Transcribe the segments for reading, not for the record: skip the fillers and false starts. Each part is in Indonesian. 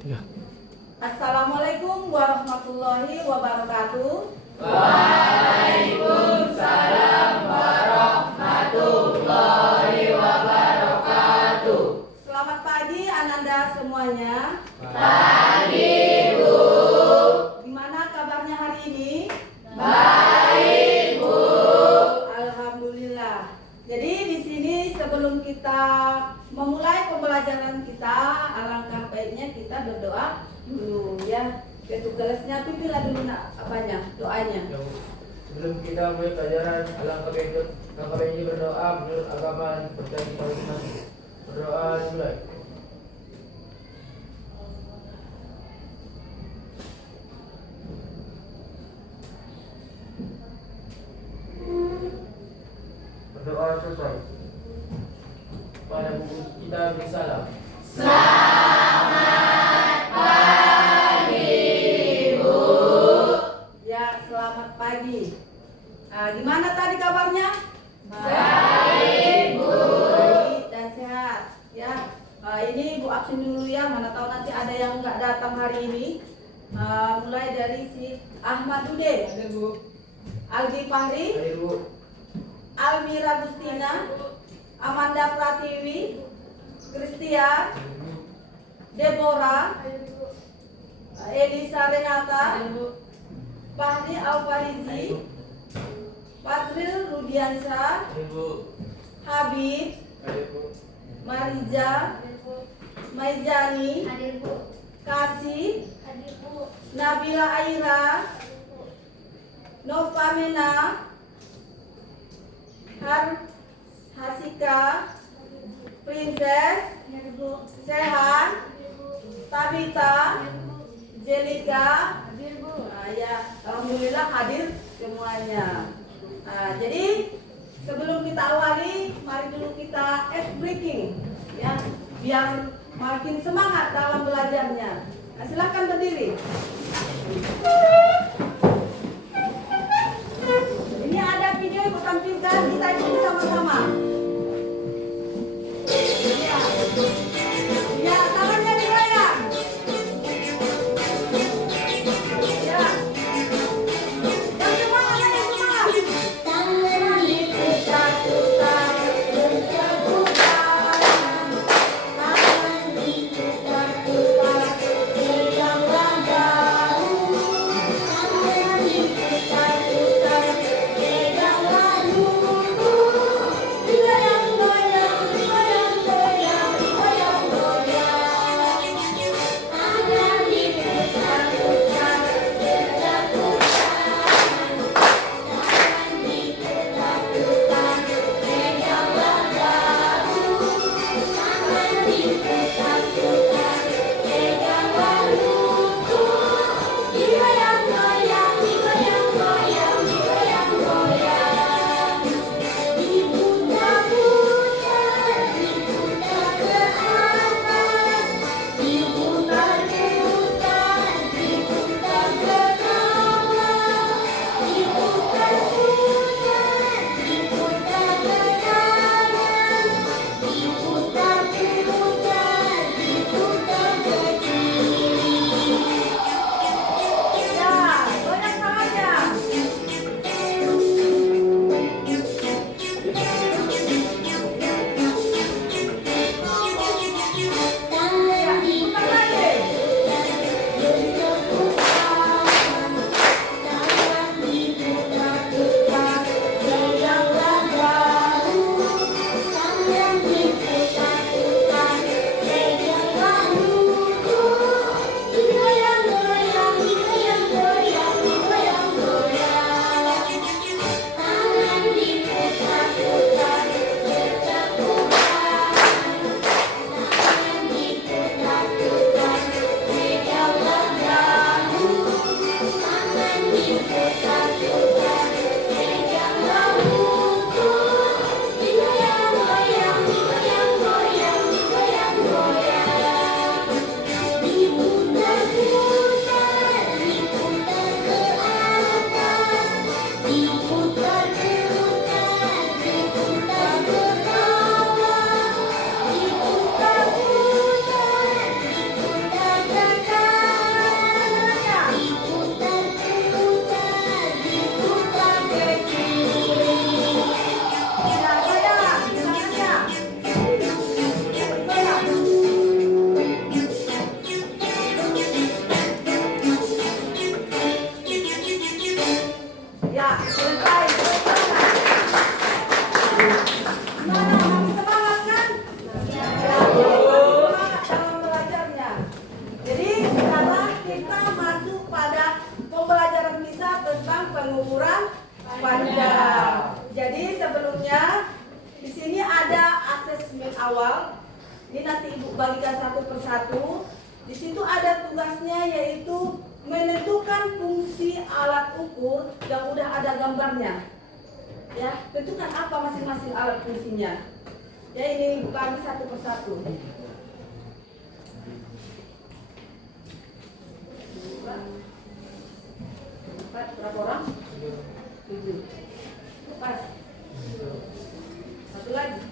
Ya. Assalamualaikum warahmatullahi wabarakatuh. Waalaikumsalam warahmatullahi wabarakatuh. Selamat pagi Ananda semuanya. Pagi, Bu. Gimana kabarnya hari ini? Baik, Bu. Alhamdulillah. Jadi di sini sebelum kita memulai pembelajaran kita, alangkah baiknya kita berdoa dulu ya. Tugasnya pimpinlah dulu nak apanya doanya. Ya, Bu. Sebelum kita mulai pelajaran, alangkah baiknya berdoa menurut agama dan percaya kita masing-masing. Berdoa dimulai. Berdoa selesai. Pada buku kita beri salam. Selamat pagi, Bu. Ya, selamat pagi. Nah, gimana tadi kabarnya? Baik, Bu. Baik dan sehat. Ya, ini Bu absen dulu ya. Mana tahu nanti ada yang nggak datang hari ini. Mulai dari si Ahmad Dude, Hadir, Bu. Aldi Fahri, Hadir, Bu. Almira Gustina, Amanda Pratiwi, Christian, Deborah, Elisa Renata, Fahri Alfarizi, Patril Rudiansyah, Hadir, Bu. Habib, Hadir, Bu. Mariza, Maizani, Kasih, Nabila Aira, Nova Mena, Hasika, Princess, Sehan, Tabita, Jelika. Ya, alhamdulillah hadir semuanya. Jadi sebelum kita awali, mari dulu kita ice breaking ya, biar makin semangat dalam belajarnya. Silakan berdiri. Ini ada video yang tampilkan, kita ikuti sama-sama. Ya, ya tangannya digoyang. Ya, yang semangat, yang semangat. Tangan diputar-putar, putar-putar. Tangan diputar-putar, peganglah bahu. Tangan diputar-putar, peganglah dulu. Bila bagikan satu persatu. Di situ ada tugasnya, yaitu menentukan fungsi alat ukur yang udah ada gambarnya. Ya, tentukan apa masing-masing alat fungsinya. Ya, ini bukan satu persatu. Empat, berapa orang? 7. Pas. Satu lagi.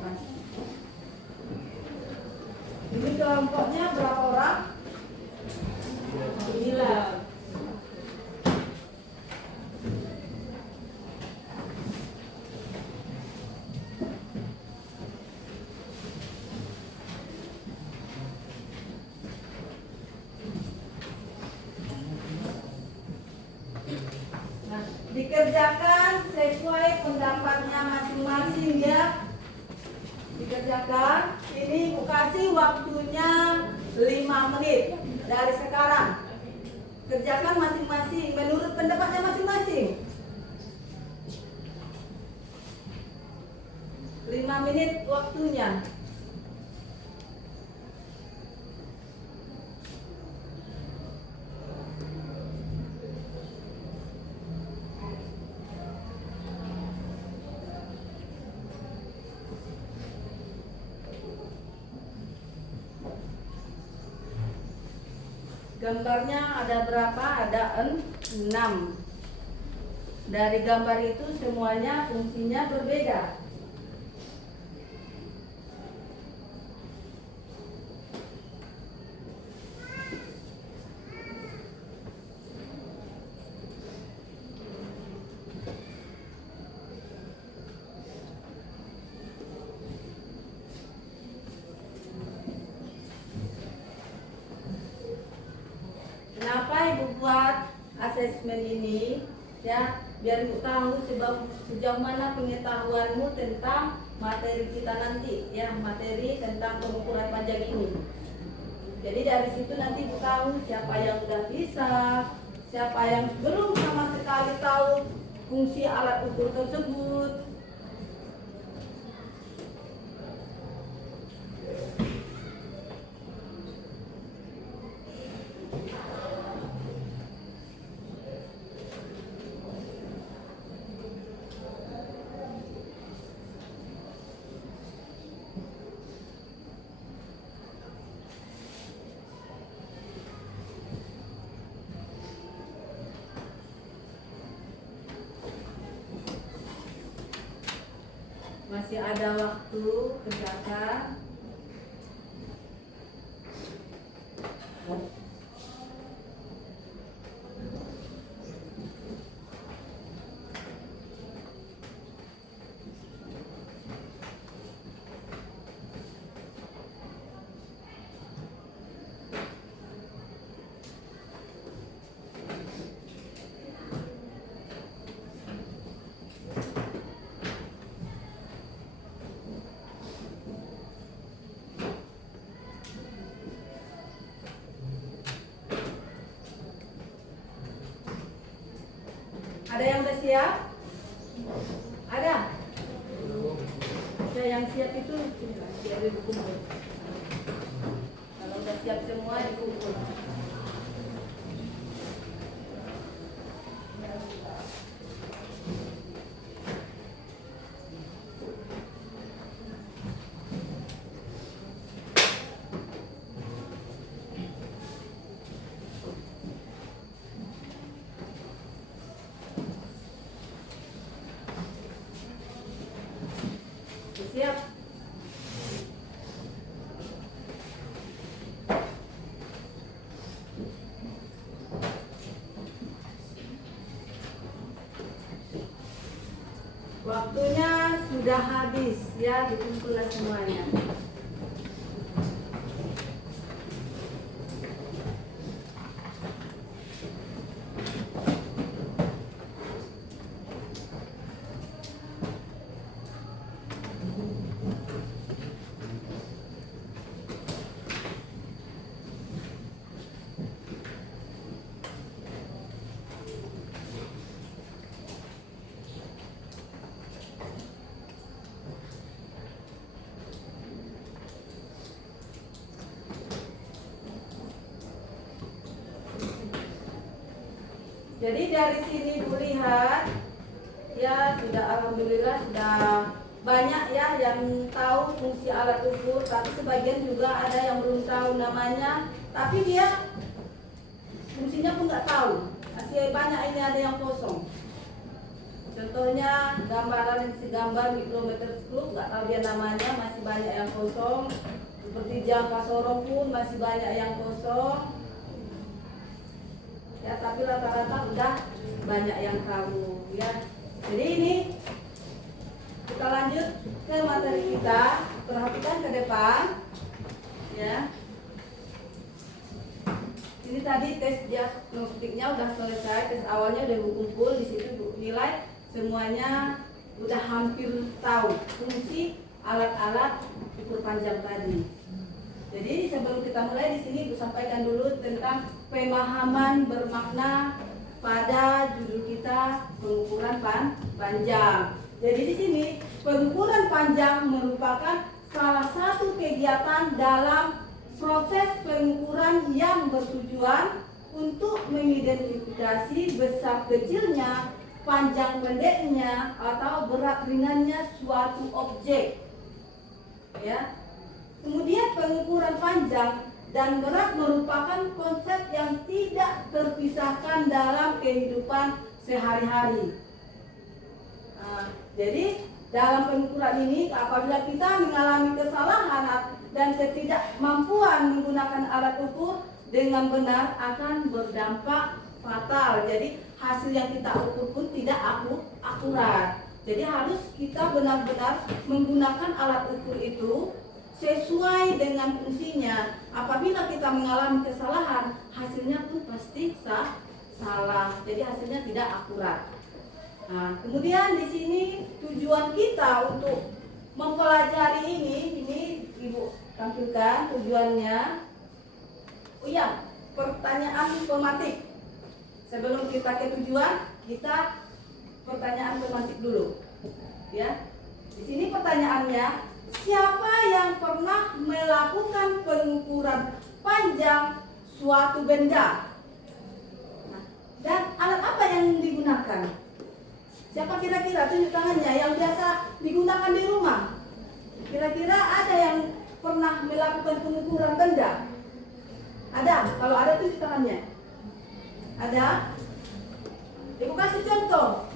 Pas. Ini kelompoknya berapa orang? 9. Nah, dikerjakan sesuai pendapatnya masing-masing ya. Dikerjakan. Ini Bu kasih waktunya 5 menit dari sekarang. Kerjakan masing-masing menurut pendapatnya masing-masing. 5 menit waktunya. Gambarnya ada berapa? Ada 6. Dari gambar itu semuanya fungsinya berbeda. Kenapa Ibu buat asesmen ini? Ya, biar Ibu tahu sejauh mana pengetahuanmu tentang materi kita nanti, ya, materi tentang pengukuran panjang ini. Jadi dari situ nanti Ibu tahu siapa yang udah bisa, siapa yang belum sama sekali tahu fungsi alat ukur tersebut. Masih ada waktu, kerjakan. Ada yang udah siap? Ada? Oke, yang siap itu biar dikumpul. Kalau udah siap semua dikumpul. Siap. Waktunya sudah habis ya, dikumpulkan semuanya. Jadi dari sini Bu lihat ya, sudah alhamdulillah sudah banyak ya yang tahu fungsi alat ukur, tapi sebagian juga ada yang belum tahu namanya, tapi dia fungsinya pun nggak tahu. Masih banyak ini ada yang kosong. Contohnya gambaran si gambar mikrometer skru, nggak tahu dia namanya, masih banyak yang kosong. Seperti jangka sorong pun masih banyak yang kosong. Ya, tapi rata-rata udah banyak yang tahu ya. Jadi ini kita lanjut ke materi kita. Perhatikan ke depan ya. Ini tadi tes diagnostiknya udah selesai, tes awalnya udah kumpul di situ nilai semuanya udah hampir tahu fungsi alat-alat ukur panjang tadi. Jadi sebelum kita mulai di sini Bu sampaikan dulu tentang pemahaman bermakna pada judul kita pengukuran panjang. Jadi di sini pengukuran panjang merupakan salah satu kegiatan dalam proses pengukuran yang bertujuan untuk mengidentifikasi besar kecilnya, panjang pendeknya, atau berat ringannya suatu objek. Ya. Kemudian pengukuran panjang dan berat merupakan konsep yang tidak terpisahkan dalam kehidupan sehari-hari. Nah, jadi dalam pengukuran ini apabila kita mengalami kesalahan dan ketidakmampuan menggunakan alat ukur dengan benar akan berdampak fatal. Jadi hasil yang kita ukur pun tidak akurat. Jadi harus kita benar-benar menggunakan alat ukur itu sesuai dengan fungsinya. Apabila kita mengalami kesalahan, hasilnya pun pasti salah. Jadi hasilnya tidak akurat. Nah, kemudian di sini tujuan kita untuk mempelajari ini Ibu tampilkan tujuannya. Oh iya, pertanyaan pematik. Sebelum kita ke tujuan, kita pertanyaan pematik dulu. Ya. Di sini pertanyaannya, siapa yang pernah melakukan pengukuran panjang suatu benda? Nah, dan alat apa yang digunakan? Siapa kira-kira tunjuk tangannya yang biasa digunakan di rumah? Kira-kira ada yang pernah melakukan pengukuran benda? Ada? Kalau ada tunjuk tangannya. Ada? Ibu kasih contoh.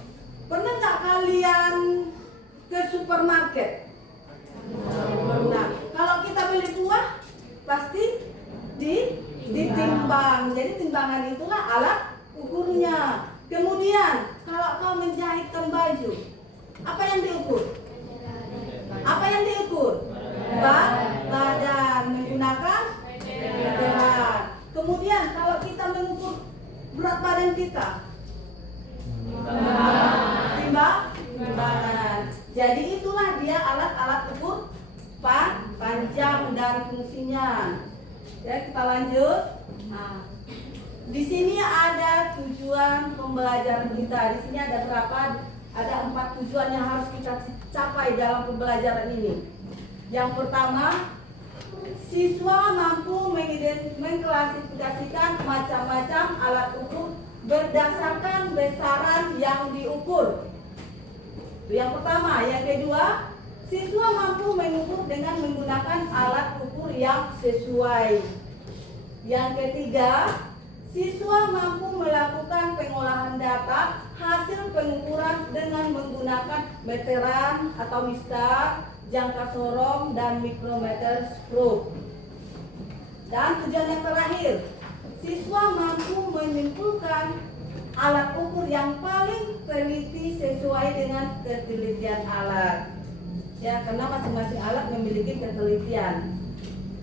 Pernah nggak kalian ke supermarket? Nah, kalau kita beli buah pasti ditimbang. Jadi timbangan itulah alat ukurnya. Kemudian kalau kau menjahitkan baju, apa yang diukur? Apa yang diukur? Badan, menggunakan meteran. Kemudian kalau kita mengukur berat badan kita, timbangan. Jadi itulah dia alat-alat ukur panjang dan fungsinya. Ya, kita lanjut. Nah, di sini ada tujuan pembelajaran kita. Di sini ada berapa? Ada 4 tujuan yang harus kita capai dalam pembelajaran ini. Yang pertama, siswa mampu mengklasifikasikan macam-macam alat ukur berdasarkan besaran yang diukur. Itu yang pertama. Yang kedua, siswa mampu mengukur dengan menggunakan alat ukur yang sesuai. Yang ketiga, siswa mampu melakukan pengolahan data hasil pengukuran dengan menggunakan meteran atau mistar, jangka sorong, dan mikrometer skru. Dan tujuan yang terakhir, siswa mampu menyimpulkan alat ukur yang paling teliti sesuai dengan ketelitian alat. Ya, karena masing-masing alat memiliki ketelitian.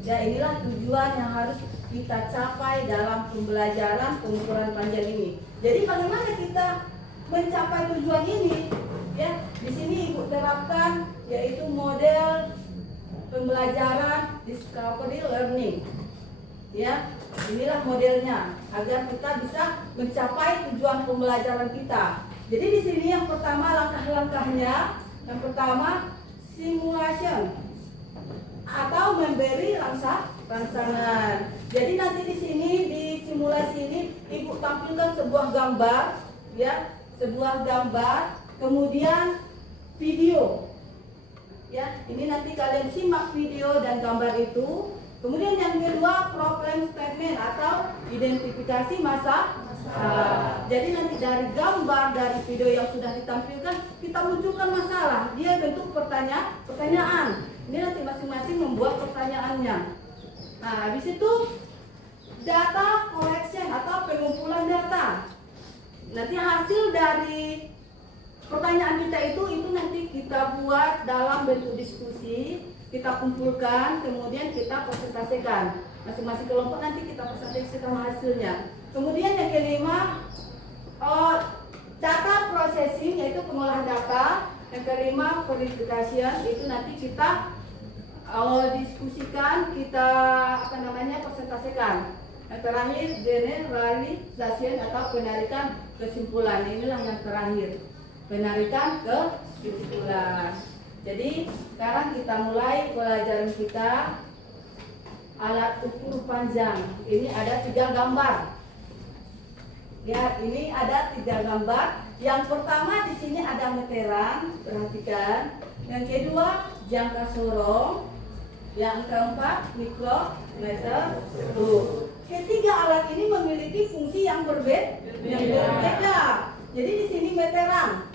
Ya, inilah tujuan yang harus kita capai dalam pembelajaran pengukuran panjang ini. Jadi bagaimana kita mencapai tujuan ini? Ya, di sini Ibu terapkan yaitu model pembelajaran discovery learning. Ya, inilah modelnya agar kita bisa mencapai tujuan pembelajaran kita. Jadi di sini yang pertama langkah-langkahnya, yang pertama simulation atau memberi rangsangan. Jadi nanti di sini di simulasi ini Ibu tampilkan sebuah gambar, ya, sebuah gambar, kemudian video. Ya, ini nanti kalian simak video dan gambar itu. Kemudian yang kedua, problem statement atau identifikasi masalah. Jadi nanti dari gambar, dari video yang sudah ditampilkan, kita munculkan masalah. Dia bentuk pertanyaan. Ini nanti masing-masing membuat pertanyaannya. Nah, habis itu data collection atau pengumpulan data. Nanti hasil dari pertanyaan kita itu nanti kita buat dalam bentuk diskusi, kita kumpulkan, kemudian kita presentasikan. Masing-masing kelompok nanti kita presentasikan hasilnya. Kemudian yang kelima, data processing, yaitu pengolahan data. Yang kelima, verification, itu nanti kita diskusikan, kita presentasikan. Yang terakhir, generalization atau penarikan kesimpulan. Inilah yang terakhir, penarikan kesimpulan. Jadi sekarang kita mulai pelajaran kita. Alat ukur panjang. Ini ada 3 gambar. Ya, ini ada 3 gambar. Yang pertama di sini ada meteran, perhatikan. Yang kedua jangka sorong. Yang keempat mikrometer. Ketiga alat ini memiliki fungsi yang berbeda. Jadi di sini meteran.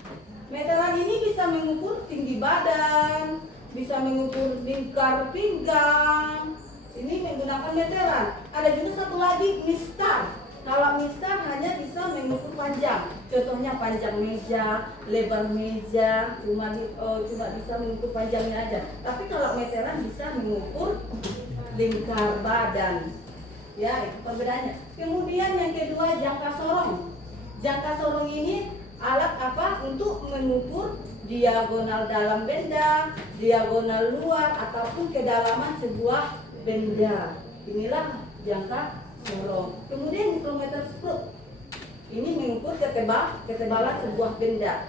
Meteran ini bisa mengukur tinggi badan, bisa mengukur lingkar pinggang. Ini menggunakan meteran. Ada juga satu lagi mistar. Kalau mistar hanya bisa mengukur panjang. Contohnya panjang meja, lebar meja, cuma bisa mengukur panjangnya aja. Tapi kalau meteran bisa mengukur lingkar badan. Ya, itu perbedaannya. Kemudian yang kedua jangka sorong. Jangka sorong ini alat apa? Untuk mengukur diagonal dalam benda, diagonal luar, ataupun kedalaman sebuah benda. Inilah jangka sorong. Kemudian mikrometer stroke. Ini mengukur ketebalan sebuah benda.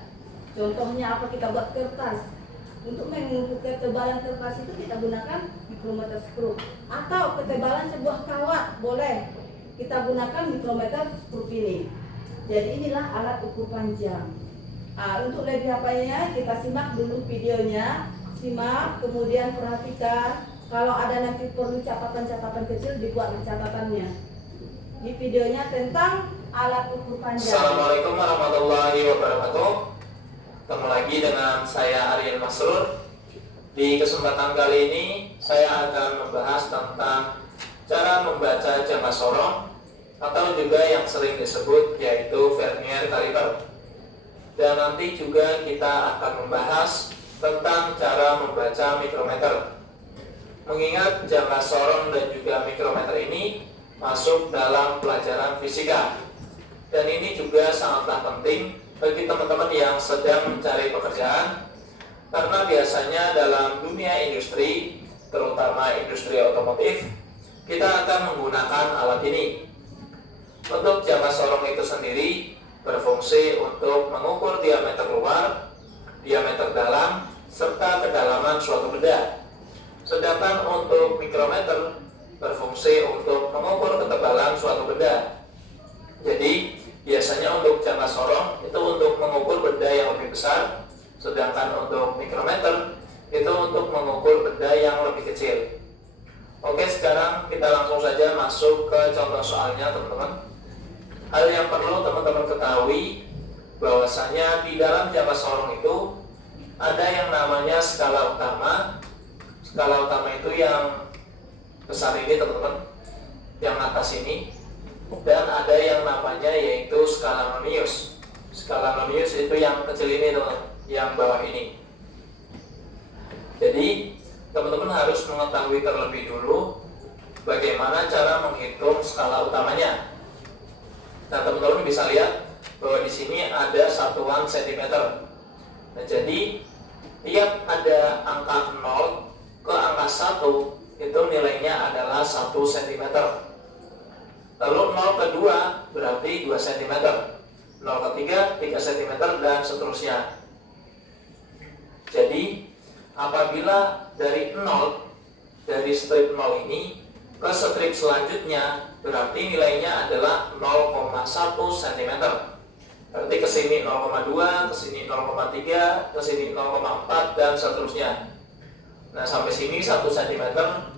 Contohnya apa? Kita buat kertas. Untuk mengukur ketebalan kertas itu kita gunakan mikrometer stroke. Atau ketebalan sebuah kawat, boleh kita gunakan mikrometer stroke ini. Jadi inilah alat ukur panjang. Untuk lebih apanya kita simak dulu videonya. Simak, kemudian perhatikan. Kalau ada nanti perlu catatan-catatan kecil, dibuat catatannya. Di videonya tentang alat ukur panjang. Assalamualaikum warahmatullahi wabarakatuh. Ketemu lagi dengan saya Ariel Masrur. Di kesempatan kali ini saya akan membahas tentang cara membaca jangka sorong atau juga yang sering disebut yaitu vernier caliper. Dan nanti juga kita akan membahas tentang cara membaca mikrometer. Mengingat jangka sorong dan juga mikrometer ini masuk dalam pelajaran fisika. Dan ini juga sangatlah penting bagi teman-teman yang sedang mencari pekerjaan, karena biasanya dalam dunia industri, terutama industri otomotif, kita akan menggunakan alat ini. Untuk jangka sorong itu sendiri berfungsi untuk mengukur diameter luar, diameter dalam, serta kedalaman suatu benda. Sedangkan untuk mikrometer berfungsi untuk mengukur ketebalan suatu benda. Jadi biasanya untuk jangka sorong itu untuk mengukur benda yang lebih besar, sedangkan untuk mikrometer itu untuk mengukur benda yang lebih kecil. Oke, sekarang kita langsung saja masuk ke contoh soalnya, teman-teman. Hal yang perlu teman-teman ketahui bahwasanya di dalam jangka sorong itu ada yang namanya skala utama. Skala utama itu yang besar ini, teman-teman, yang atas ini. Dan ada yang namanya yaitu skala Nonius. Skala Nonius itu yang kecil ini, teman-teman, yang bawah ini. Jadi teman-teman harus mengetahui terlebih dulu bagaimana cara menghitung skala utamanya. Nah, teman-teman bisa lihat bahwa di sini ada satuan sentimeter. Nah, jadi tiap ada angka 0 ke angka 1 itu nilainya adalah 1 cm. Lalu 0 ke 2 berarti 2 cm, 0 ke 3 cm, dan seterusnya. Jadi apabila dari 0, dari strip 0 ini ke strip selanjutnya, berarti nilainya adalah 0,1 cm. Berarti ke sini 0,2, ke sini 0,3, ke sini 0,4 dan seterusnya. Nah, sampai sini 1 cm,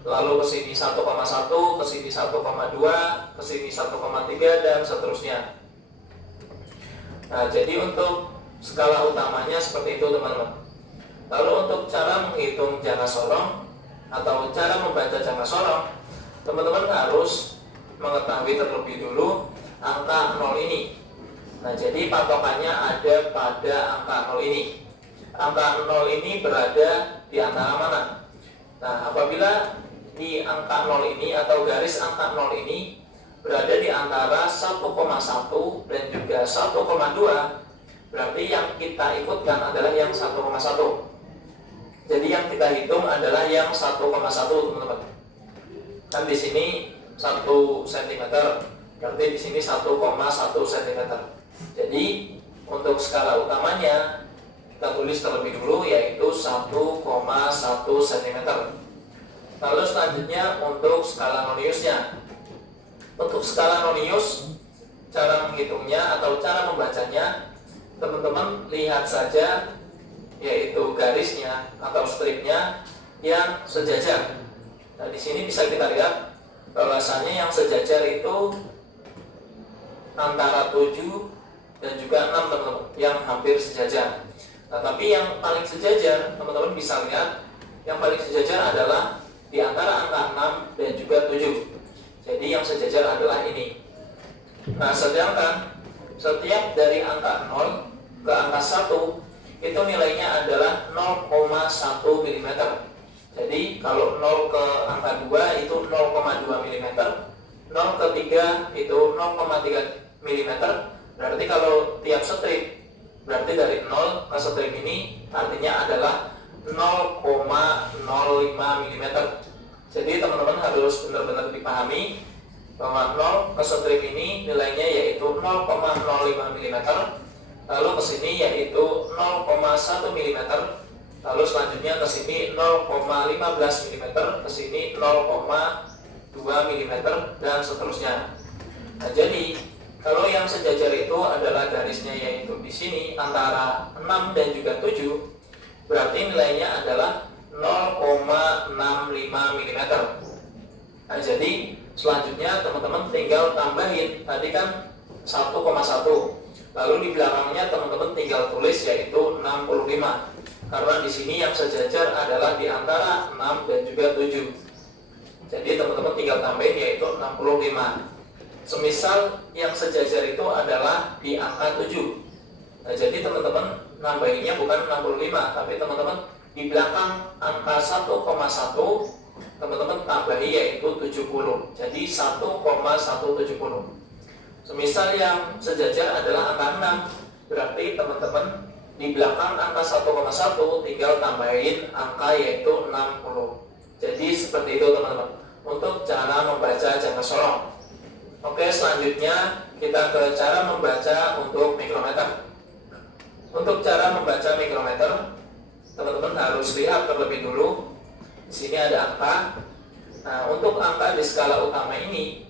lalu ke sini 1,1, ke sini 1,2, ke sini 1,3 dan seterusnya. Nah, jadi untuk skala utamanya seperti itu, teman-teman. Lalu untuk cara menghitung jangka sorong atau cara membaca jangka sorong, teman-teman harus mengetahui terlebih dulu angka 0 ini. Nah, jadi patokannya ada pada angka 0 ini. Angka 0 ini berada di antara mana? Nah, apabila di angka 0 ini atau garis angka 0 ini berada di antara 1,1 dan juga 1,2, berarti yang kita ikutkan adalah yang 1,1. Jadi yang kita hitung adalah yang 1,1, teman-teman. Kan di sini 1 cm, berarti di sini 1,1 cm. Jadi untuk skala utamanya kita tulis terlebih dulu, yaitu 1,1 cm. Lalu selanjutnya untuk skala noniusnya. Untuk skala nonius, cara menghitungnya atau cara membacanya, teman-teman lihat saja, yaitu garisnya atau stripnya yang sejajar. Nah, di sini bisa kita lihat bahwasanya yang sejajar itu antara 7 dan juga 6, teman-teman, yang hampir sejajar. Nah, tapi yang paling sejajar, teman-teman bisa lihat, yang paling sejajar adalah di antara angka 6 dan juga 7. Jadi yang sejajar adalah ini. Nah, sedangkan setiap dari angka 0 ke angka 1 itu nilainya adalah 0,1 mm. Jadi kalau 0 ke angka 2 itu 0,2 mm, 0 ke 3 itu 0,3 mm. Berarti kalau tiap strip, berarti dari 0 ke strip ini artinya adalah 0,05 mm. Jadi teman-teman harus benar-benar dipahami bahwa 0 ke strip ini nilainya yaitu 0,05 mm, lalu ke sini yaitu 0,1 mm, lalu selanjutnya ke sini 0,15 mm, ke sini 0,2 mm dan seterusnya. Nah, jadi kalau yang sejajar itu adalah garisnya yaitu di sini antara 6 dan juga 7, berarti nilainya adalah 0,65 mm. Nah, jadi selanjutnya teman-teman tinggal tambahin, tadi kan 1,1, lalu di belakangnya teman-teman tinggal tulis yaitu 65, karena di sini yang sejajar adalah di antara 6 dan juga 7. Jadi teman-teman tinggal tambahin yaitu 65. Semisal yang sejajar itu adalah di angka 7. Nah, jadi teman-teman nambahinnya bukan 65, tapi teman-teman di belakang angka 1,1 teman-teman tambahi yaitu 70. Jadi 1,170. Semisal yang sejajar adalah angka 6, berarti teman-teman di belakang angka 1,1 tinggal tambahin angka yaitu 60. Jadi seperti itu, teman-teman, untuk cara membaca jangka sorong. Oke, selanjutnya kita ke cara membaca untuk mikrometer. Untuk cara membaca mikrometer, teman-teman harus lihat terlebih dulu. Di sini ada angka. Nah, untuk angka di skala utama ini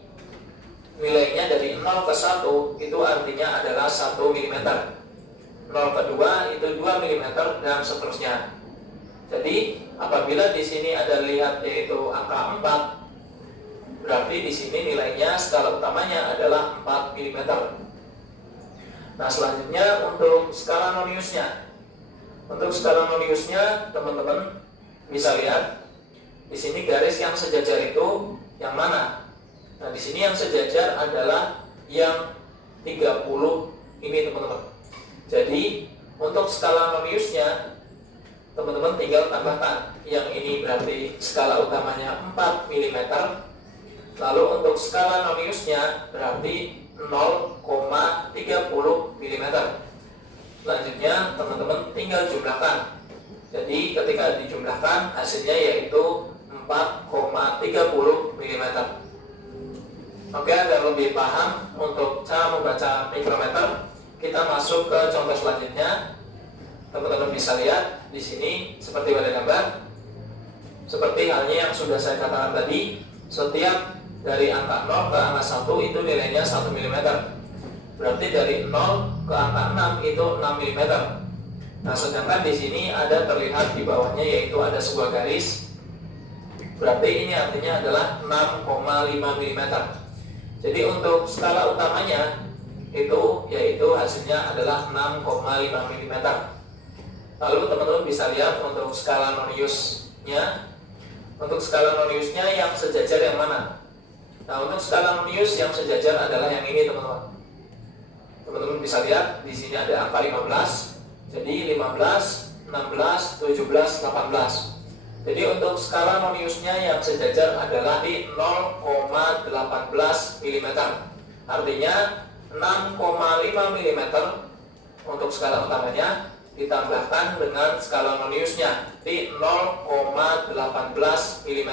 nilainya dari 0 ke 1 itu artinya adalah 1 mm. 0 ke 2 itu 2 mm dan seterusnya. Jadi apabila di sini ada lihat yaitu angka 4, berarti di sini nilainya skala utamanya adalah 4 mm. Nah, selanjutnya untuk skala noniusnya. Untuk skala noniusnya, teman-teman bisa lihat di sini garis yang sejajar itu yang mana? Nah, di sini yang sejajar adalah yang 30 ini, teman-teman. Jadi untuk skala noniusnya, teman-teman tinggal tambahkan. Yang ini berarti skala utamanya 4 mm. Lalu untuk skala noniusnya berarti 0,30 mm. Selanjutnya teman-teman tinggal jumlahkan. Jadi ketika dijumlahkan hasilnya yaitu 4,30 mm. Oke, agar lebih paham untuk cara membaca mikrometer, kita masuk ke contoh selanjutnya. Teman-teman bisa lihat di sini seperti pada gambar. Seperti halnya yang sudah saya katakan tadi, Setiap dari angka 0 ke angka 1 itu nilainya 1 mm. Berarti dari 0 ke angka 6 itu 6 mm. Nah, sedangkan di sini ada terlihat di bawahnya yaitu ada sebuah garis. Berarti ini artinya adalah 6,5 mm. Jadi untuk skala utamanya itu yaitu hasilnya adalah 6,5 mm. Lalu teman-teman bisa lihat untuk skala noniusnya. Untuk skala noniusnya yang sejajar yang mana? Nah, untuk skala nonius yang sejajar adalah yang ini, teman-teman. Teman-teman bisa lihat di sini ada angka 15. Jadi 15, 16, 17, 18. Jadi untuk skala noniusnya yang sejajar adalah di 0,18 mm. Artinya 6,5 mm untuk skala utamanya ditambahkan dengan skala noniusnya di 0,18 mm.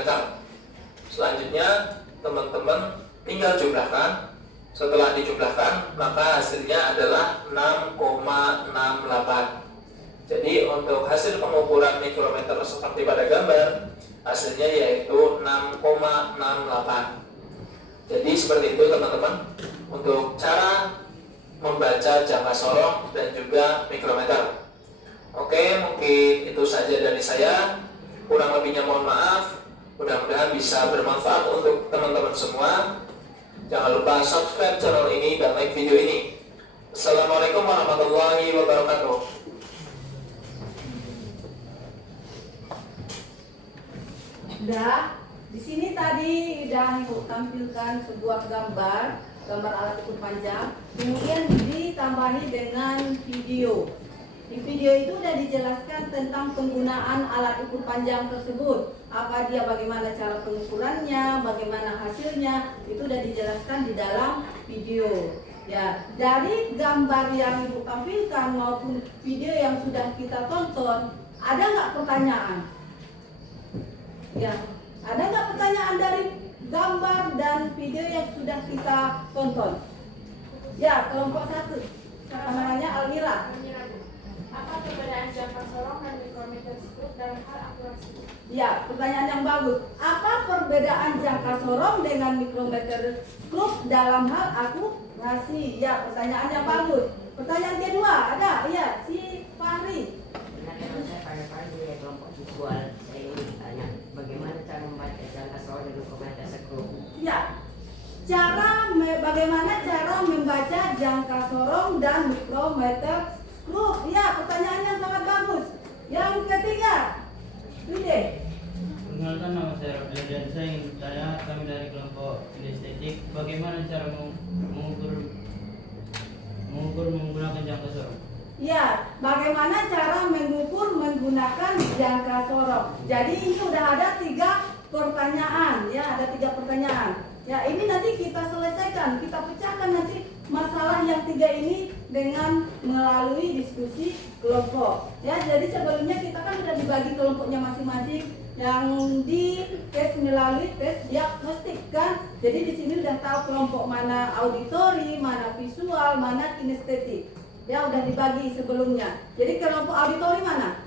Selanjutnya teman-teman tinggal jumlahkan. Setelah dijumlahkan maka hasilnya adalah 6,68. Jadi untuk hasil pengukuran mikrometer seperti pada gambar, hasilnya yaitu 6,68. Jadi seperti itu teman-teman untuk cara membaca jangka sorong dan juga mikrometer. Oke, mungkin itu saja dari saya. Kurang lebihnya mohon maaf. Mudah-mudahan bisa bermanfaat untuk teman-teman semua. Jangan lupa subscribe channel ini dan like video ini. Assalamualaikum warahmatullahi wabarakatuh. Udah, di sini tadi udah Ibu tampilkan sebuah gambar alat ukur panjang, kemudian ditambahi dengan video. Di video itu udah dijelaskan tentang penggunaan alat ukur panjang tersebut, apa dia, bagaimana cara pengukurannya, bagaimana hasilnya, itu udah dijelaskan di dalam video. Ya, dari gambar yang Ibu tampilkan maupun video yang sudah kita tonton, ada nggak pertanyaan? Ya, ada nggak pertanyaan dari gambar dan video yang sudah kita tonton? Ya, kelompok 1, namanya Almira. Apa perbedaan jangka sorong dan mikrometer skrup dalam hal akurasi? Ya, pertanyaan yang bagus. Apa perbedaan jangka sorong dengan mikrometer skrup dalam hal akurasi? Ya, pertanyaan yang bagus. Pertanyaan kedua ada, ya, si Fahri. Karena saya pada di kelompok visual, saya ingin tanya bagaimana cara membaca jangka sorong dan mikrometer skrup? Ya, bagaimana cara membaca jangka sorong dan mikrometer skrup? Ya, pertanyaannya sangat bagus. Yang ketiga, Wide. Perkenalkan, nama saya Rafael dan saya ingin bertanya, kami dari kelompok kinestetik, bagaimana cara mengukur menggunakan jangka sorong? Ya, bagaimana cara mengukur menggunakan jangka sorong? Jadi ini udah ada 3 pertanyaan, ya, ada 3 pertanyaan. Ya, ini nanti kita selesaikan, kita pecahkan nanti masalah yang 3 ini dengan melalui diskusi kelompok. Ya, jadi sebelumnya kita kan sudah dibagi kelompoknya masing-masing yang di tes melalui tes diagnostik kan. Jadi di sini udah tahu kelompok mana auditori, mana visual, mana kinestetik. Ya, udah dibagi sebelumnya. Jadi kelompok auditori mana?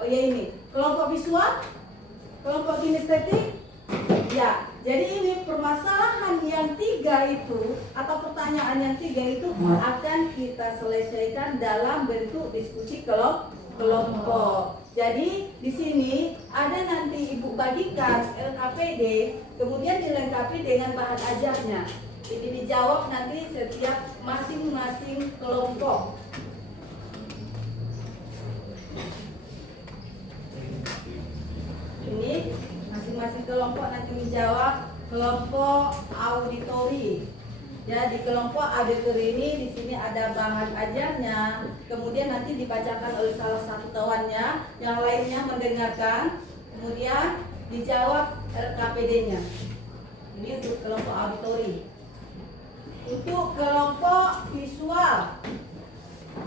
Oh ya, ini. Kelompok visual, kelompok kinestetik. Ya, jadi ini permasalahan yang 3 itu atau pertanyaan yang 3 itu akan kita selesaikan dalam bentuk diskusi kelompok. Jadi di sini ada nanti Ibu bagikan LKPD, kemudian dilengkapi dengan bahan ajarnya. Jadi dijawab nanti setiap masing-masing kelompok. Ini masing-masing kelompok nanti menjawab. Kelompok auditori. Ya, di kelompok auditori ini di sini ada bahan ajarnya. Kemudian nanti dibacakan oleh salah satu kawannya, yang lainnya mendengarkan. Kemudian dijawab LKPD-nya. Ini untuk kelompok auditori. Untuk kelompok visual,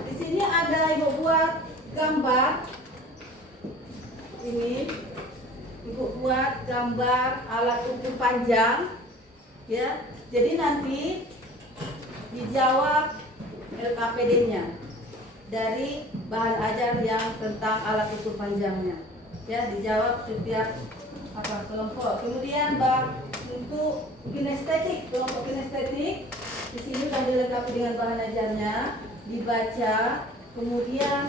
di sini ada Ibu buat gambar. Ini Ibu buat gambar alat ukur panjang, ya. Jadi nanti dijawab LKPD-nya dari bahan ajar yang tentang alat ukur panjangnya. Ya, dijawab setiap kelompok. Kemudian untuk kinestetik, kelompok kinestetik di sini sudah dilengkapi dengan bahan ajarnya, dibaca, kemudian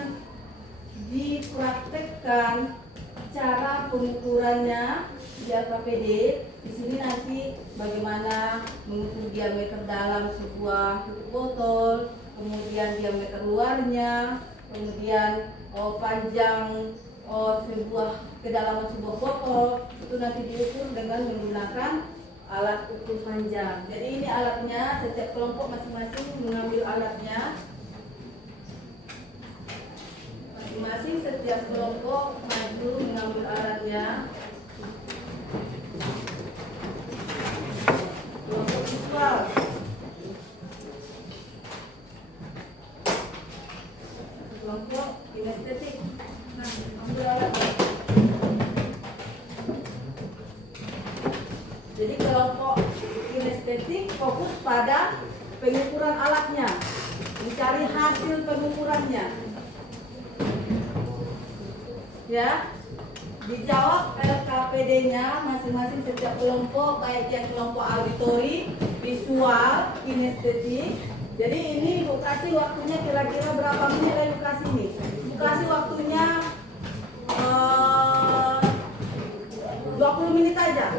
dipraktekkan cara pengukurannya di LKPD. Di sini nanti bagaimana mengukur diameter dalam sebuah botol, kemudian diameter luarnya, kemudian panjang sebuah kedalaman sebuah botol itu nanti diukur dengan menggunakan alat ukur panjang. Jadi ini alatnya, setiap kelompok masing-masing mengambil alatnya. Masing-masing setiap kelompok maju mengambil alatnya. Kelompok visual. Kelompok kinestetik. Nah, ambil alatnya. Jadi kelompok kinestetik fokus pada pengukuran alatnya, mencari hasil pengukurannya. Ya, dijawab LKPD-nya masing-masing setiap kelompok, baik yang kelompok auditori, visual, kinestetik. Jadi ini Ibu kasih waktunya kira-kira berapa menit Ibu kasih ini? Ibu kasih waktunya 20 menit aja.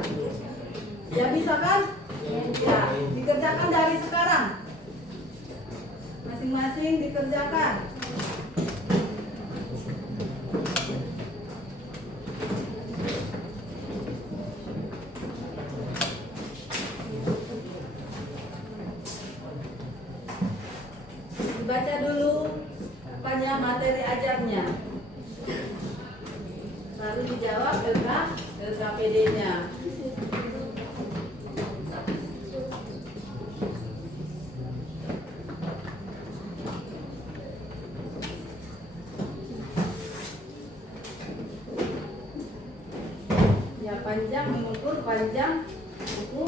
Ya bisa kan? Ya, dikerjakan dari sekarang. Masing-masing dikerjakan. Dibaca dulu apanya materi ajarnya. Lalu dijawab LKPD-nya. Panjang mengukur panjang buku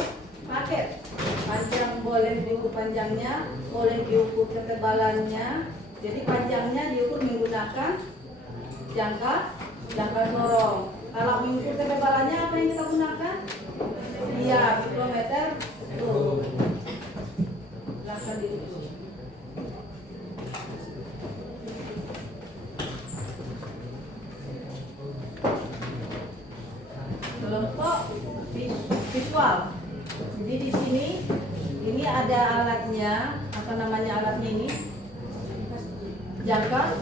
paket. Panjang boleh diukur panjangnya, boleh diukur ketebalannya. Jadi panjangnya diukur menggunakan jangka sorong. Kalau mengukur ketebalannya apa yang kita gunakan? Iya, mikrometer. Tuh. Silakan diukur. Kelompok visual. Jadi di sini ini ada alatnya, apa namanya alatnya ini? Jangka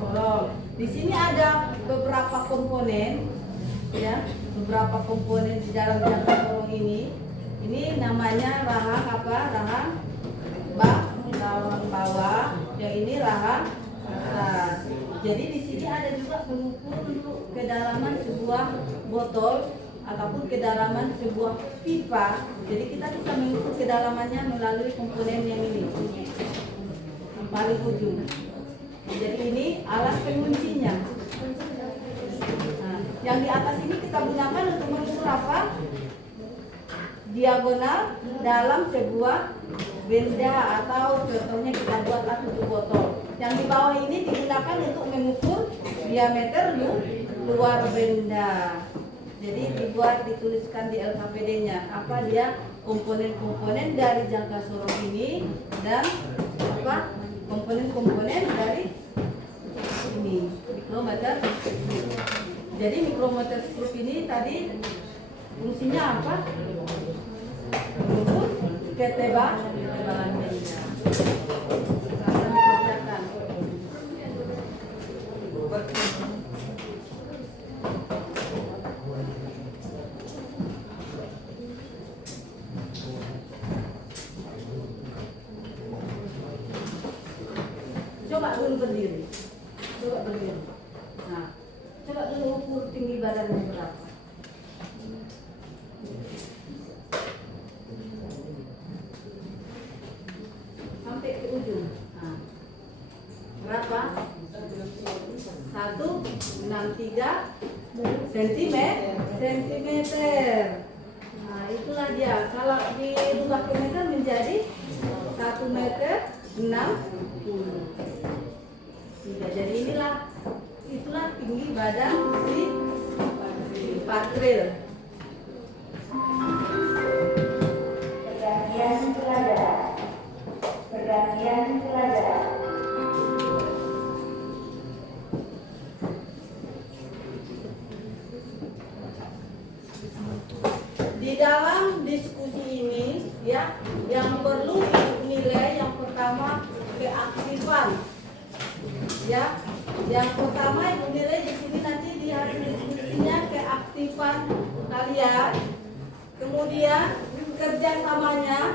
sorong. Di sini ada beberapa komponen, ya, beberapa komponen di dalam jangka sorong ini. Ini namanya rahang apa? Rahang bawah. Yang ini rahang atas. Jadi di sini ada juga pengukur untuk kedalaman sebuah botol ataupun kedalaman sebuah pipa. Jadi kita bisa mengukur kedalamannya melalui komponen yang ini, yang paling ujung. Jadi ini alat penguncinya. Nah, yang di atas ini kita gunakan untuk mengukur apa? Diagonal dalam sebuah benda atau contohnya kita buatlah tutup botol. Yang di bawah ini digunakan untuk mengukur diameter luar benda. Jadi dituliskan di LKPD-nya apa dia komponen-komponen dari jangka sorong ini dan apa komponen-komponen dari ini mikrometer. Jadi mikrometer skrup ini tadi fungsinya apa? Mengukur ketebalan benda. Akan dikerjakan. Coba dulu berdiri. Nah, coba dulu ukur tinggi badannya berapa. Sampai ke ujung. Nah, berapa? 163 sentimeter. Nah, itulah dia. Kalau dirubah ke meter menjadi 1 meter 60. Jadi itulah tinggi badan si Patril. Pergantian pelajaran. Pergantian pelajaran. Di dalam diskusi ini ya, yang perlu nilai yang pertama keaktifan. Ya, yang pertama ibu nilai di sini nanti di hasil diskusinya keaktifan kalian, kemudian kerjasamanya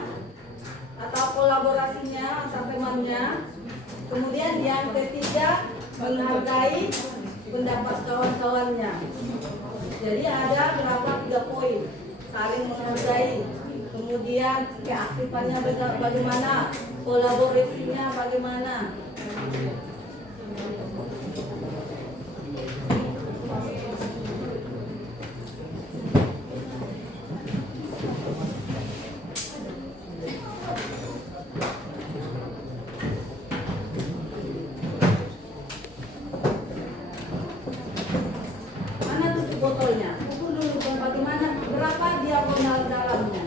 atau kolaborasinya antar temannya, kemudian yang ketiga menghargai pendapat kawan-kawannya. Jadi ada berapa 3 poin, saling menghargai, kemudian keaktifannya bagaimana, kolaborasinya bagaimana. Mana tutup botolnya? Ukur dulu bagaimana, berapa diagonal dalamnya.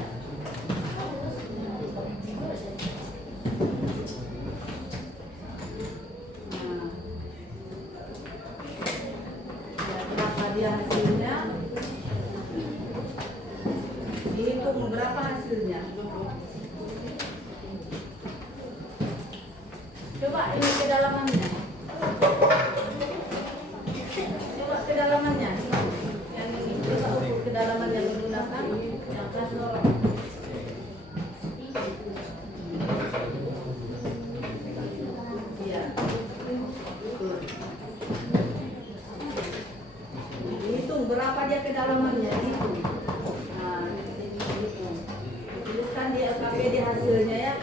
Nah, ya, berapa dia hasilnya? Dihitung berapa hasilnya. Coba ini kedalamannya. Coba kedalamannya. Yang ini coba ukur kedalaman yang menggunakan yang kasar. Iya. Dihitung berapa dia kedalamannya, dihitung. Nah, dihitung. Tuliskan di LKPD hasilnya ya.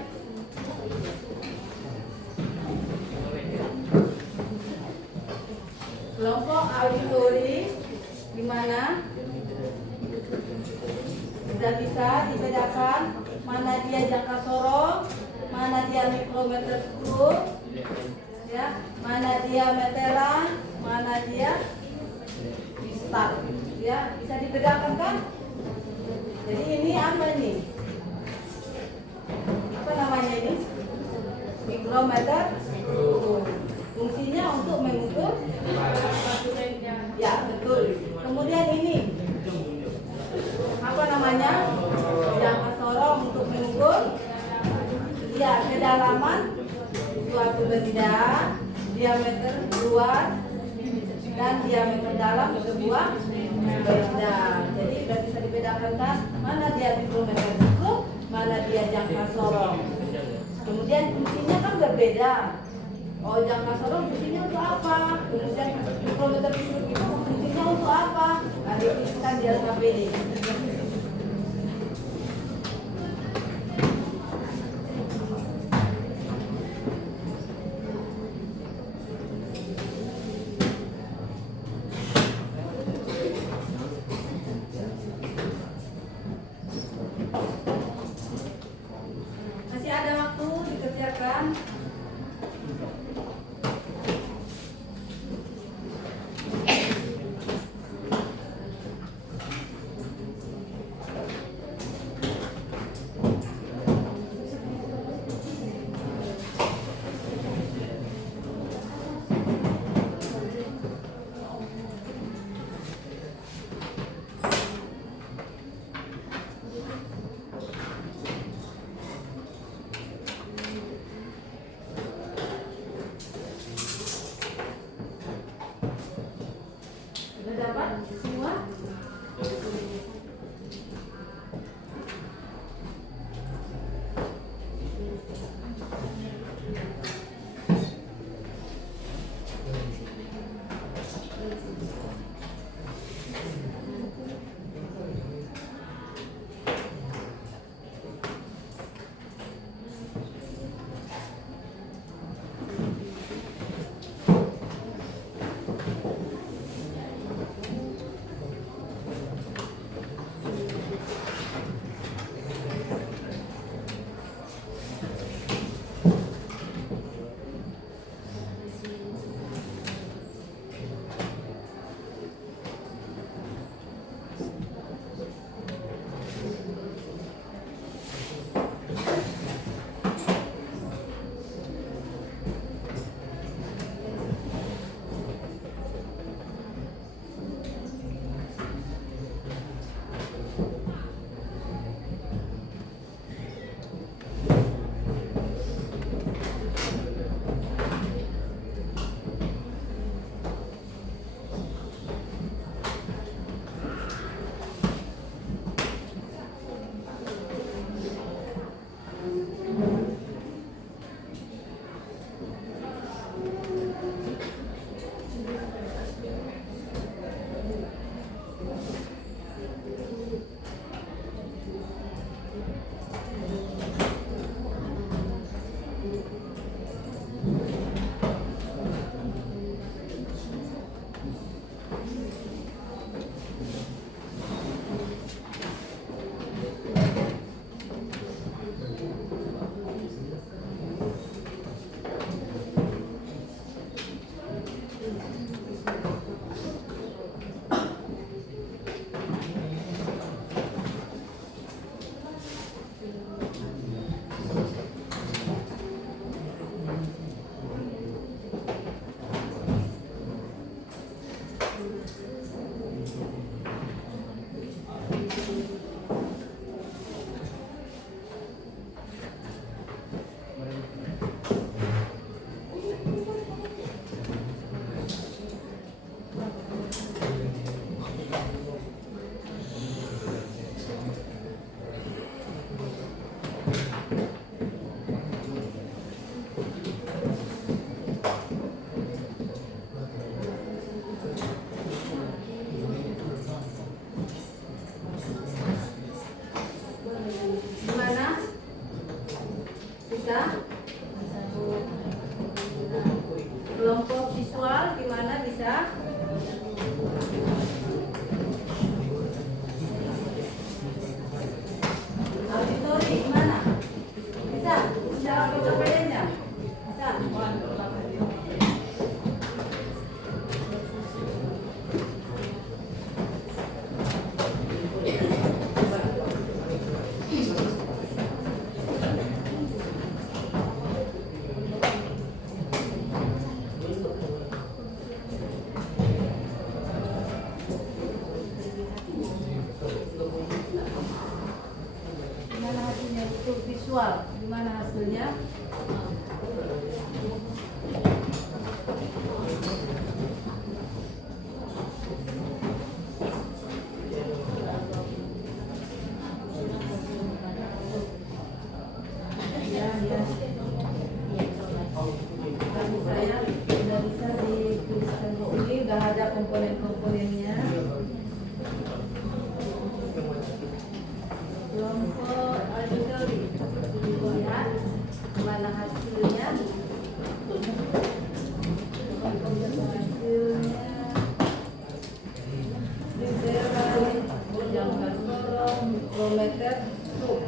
Kelompok auditori di mana sudah bisa dibedakan mana dia jangka sorong, mana dia mikrometer skrup, ya, mana dia meteran, mana dia pistak, ya, bisa dibedakan kan? Jadi ini apa ini? Apa namanya ini? Mikrometer skrup. Fungsinya untuk mengukur. Ya, betul. Kemudian ini apa namanya? Jangka sorong untuk mengukur. Ya, kedalaman suatu benda, diameter luas dan diameter dalam sebuah benda. Jadi sudah bisa dibedakan kan mana dia mikrometer skrup, mana dia jangka sorong. Kemudian fungsinya kan berbeda. Oh, jangka sorong fungsinya untuk apa? Kemudian mikrometer skrup itu fungsinya untuk apa? Nah, dituliskan di LKPD. Masih ada waktu dikerjakan. Tori, gimana? Bisa? Cara pembacanya? Bisa? Gimana hasilnya itu visual? Gimana hasilnya? Ya, ya. Sudah bisa dituliskan di sini, udah ada komponen-komponennya. Kelompok auditory, lihat mana hasilnya. Hasilnya literal, jangka sorong, mikrometer, tuh.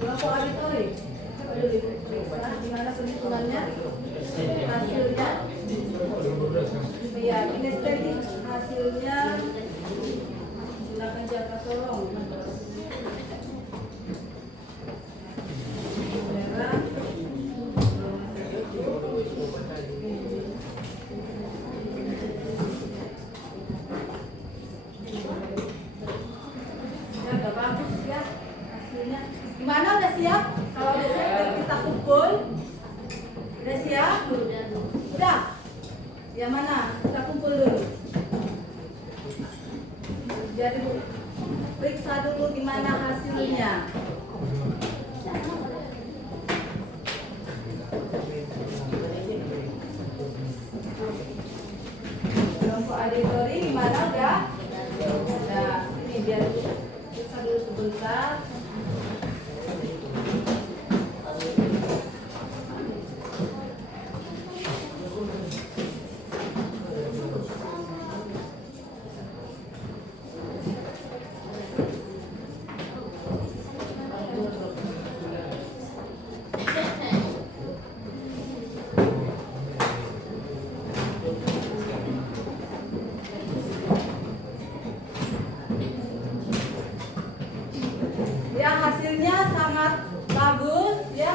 Kelompok auditory, coba dulu diperiksa gimana perhitungannya, hasilnya. Ya, kinestetik hasilnya. Silakan jangka sorong. Merah. Ya, udah bagus ya hasilnya. Gimana, udah siap? Kalau udah siap kita kumpul. Udah siap? Udah. Ya mana? Kita kumpul dulu. Jadi periksa dulu gimana hasilnya. Kelompok auditory gimana, udah? Udah. Ini biar periksa dulu sebentar. Ya, hasilnya sangat bagus ya.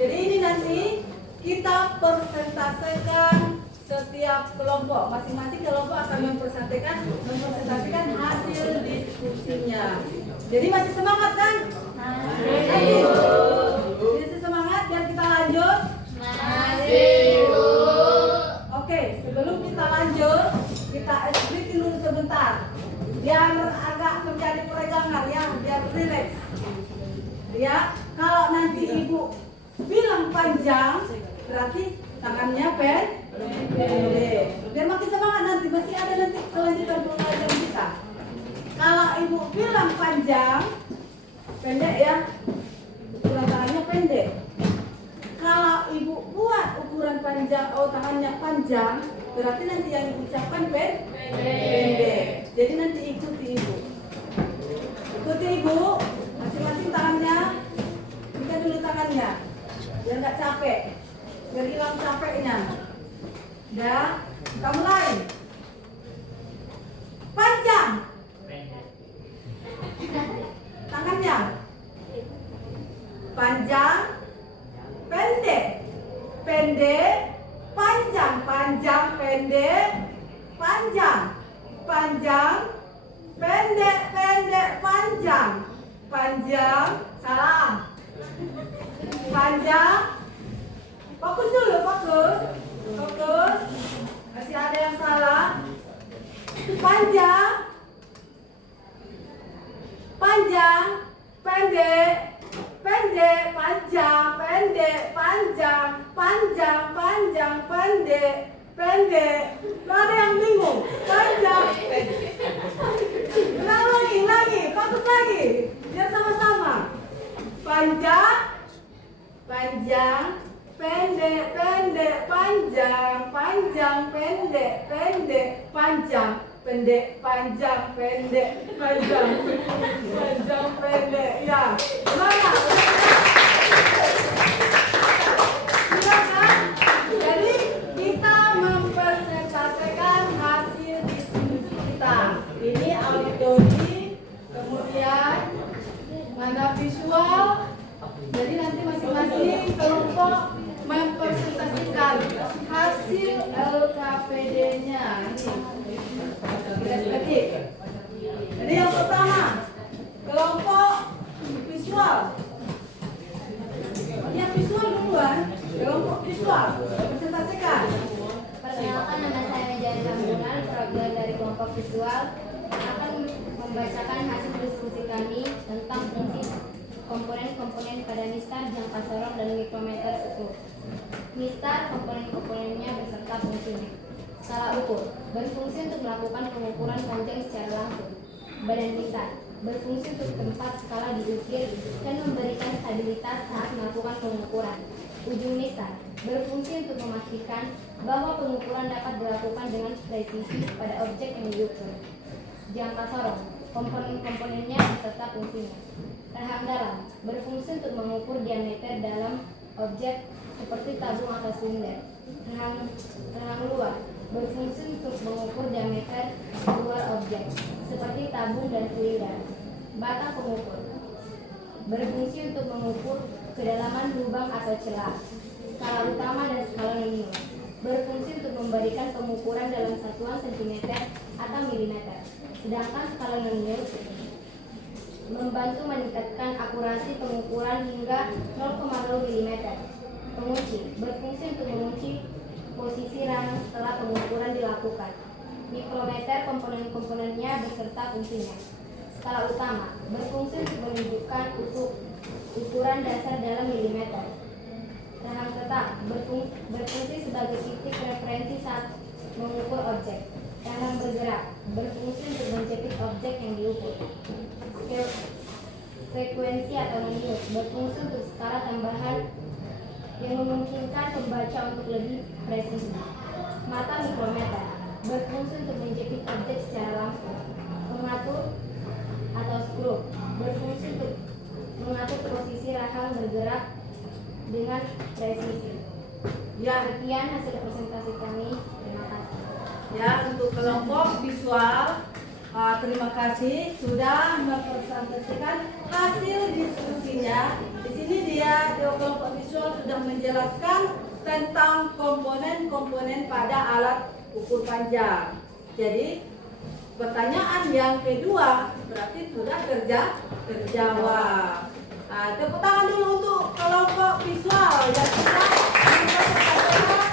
Jadi ini nanti kita persentasekan setiap kelompok. Masing-masing kelompok akan mempresentasikan hasil diskusinya. Jadi masih semangat kan? Masih. Masih semangat dan kita lanjut? Masih. Oke, sebelum kita lanjut, kita break dulu sebentar. Biar agak terjadi peregangan ya, biar rileks. Ya, kalau nanti ibu bilang panjang, berarti tangannya pendek. Biar makin semangat nanti, masih ada nanti kelanjutan pelajaran kita. Kalau ibu bilang panjang, pendek ya, ukuran tangannya pendek. Kalau ibu buat ukuran panjang, tangannya panjang, berarti nanti yang diucapkan pendek. Jadi nanti ikuti ibu. Ikuti ibu, masing-masing tangannya, buka dulu tangannya, biar nggak capek, biar hilang capeknya. Udah, kita mulai. Panjang. Tangannya. Panjang. Pendek. Pendek. Panjang. Panjang. Pendek. Panjang. Panjang. Pendek. Pendek. Panjang. Panjang. Salah. Panjang. Fokus dulu, fokus. Fokus. Masih ada yang salah. Panjang. Panjang. Pendek. Pendek. Panjang. Pendek. Panjang. Panjang. Panjang. Pendek. Pendek. Gak ada yang bingung. Panjang. Ulang lagi. Fokus lagi. Biar sama-sama. Panjang. Panjang. Pendek, pendek, panjang, panjang, pendek, pendek, panjang, pendek, panjang, pendek, panjang, panjang, pendek. Ya, gimana? Silakan. Jadi kita mempresentasikan hasil diskusi kita. Ini auditori, kemudian mana visual. Jadi nanti masing-masing kelompok mempresentasikan hasil LKPD-nya. Jadi yang pertama, kelompok visual. Yang visual duluan, kelompok visual, presentasikan. Perkenalkan, nama saya Mejan Rambunan, perwakilan dari kelompok visual, akan membacakan hasil diskusi kami tentang fungsi komponen-komponen pada mistar, jangka sorong, dan mikrometer struktur. Mistar, komponen-komponennya beserta fungsinya. Skala ukur, berfungsi untuk melakukan pengukuran panjang secara langsung. Badan mistar, berfungsi untuk tempat skala diukir dan memberikan stabilitas saat melakukan pengukuran. Ujung mistar, berfungsi untuk memastikan bahwa pengukuran dapat dilakukan dengan presisi pada objek yang diukur. Jangka sorong, komponen-komponennya beserta fungsinya. Rahang dalam, berfungsi untuk mengukur diameter dalam objek seperti tabung atau silinder. Rahang luar, berfungsi untuk mengukur diameter luar objek seperti tabung dan silinder. Batang pengukur, berfungsi untuk mengukur kedalaman lubang atau celah. Skala utama dan skala minimum, berfungsi untuk memberikan pengukuran dalam satuan cm atau milimeter. Sedangkan skala minimum membantu meningkatkan akurasi pengukuran hingga 0,0 mm. Pengunci, berfungsi untuk mengunci posisi rahang setelah pengukuran dilakukan. Mikrometer, komponen-komponennya beserta fungsinya. Skala utama, berfungsi untuk menunjukkan ukuran dasar dalam milimeter. Rahang tetap, berfungsi sebagai titik referensi saat mengukur objek. Rahang bergerak, berfungsi untuk menjepit objek yang diukur. Frekuensi atau nilai, berfungsi untuk skala tambahan yang memungkinkan pembaca untuk lebih presisi. Mata mikrometer, berfungsi untuk menjepit objek secara langsung. Pengatur atau skrup, berfungsi untuk mengatur posisi rahang bergerak dengan presisi. Ya, Sekian hasil presentasi kami. Terima kasih. ya untuk kelompok visual, terima kasih sudah mempresentasikan hasil diskusinya. Di sini dia kelompok visual sudah menjelaskan tentang komponen-komponen pada alat ukur panjang. Jadi pertanyaan yang kedua berarti sudah terjawab. Tepuk tangan dulu untuk kelompok visual yang sudah mempresentasikan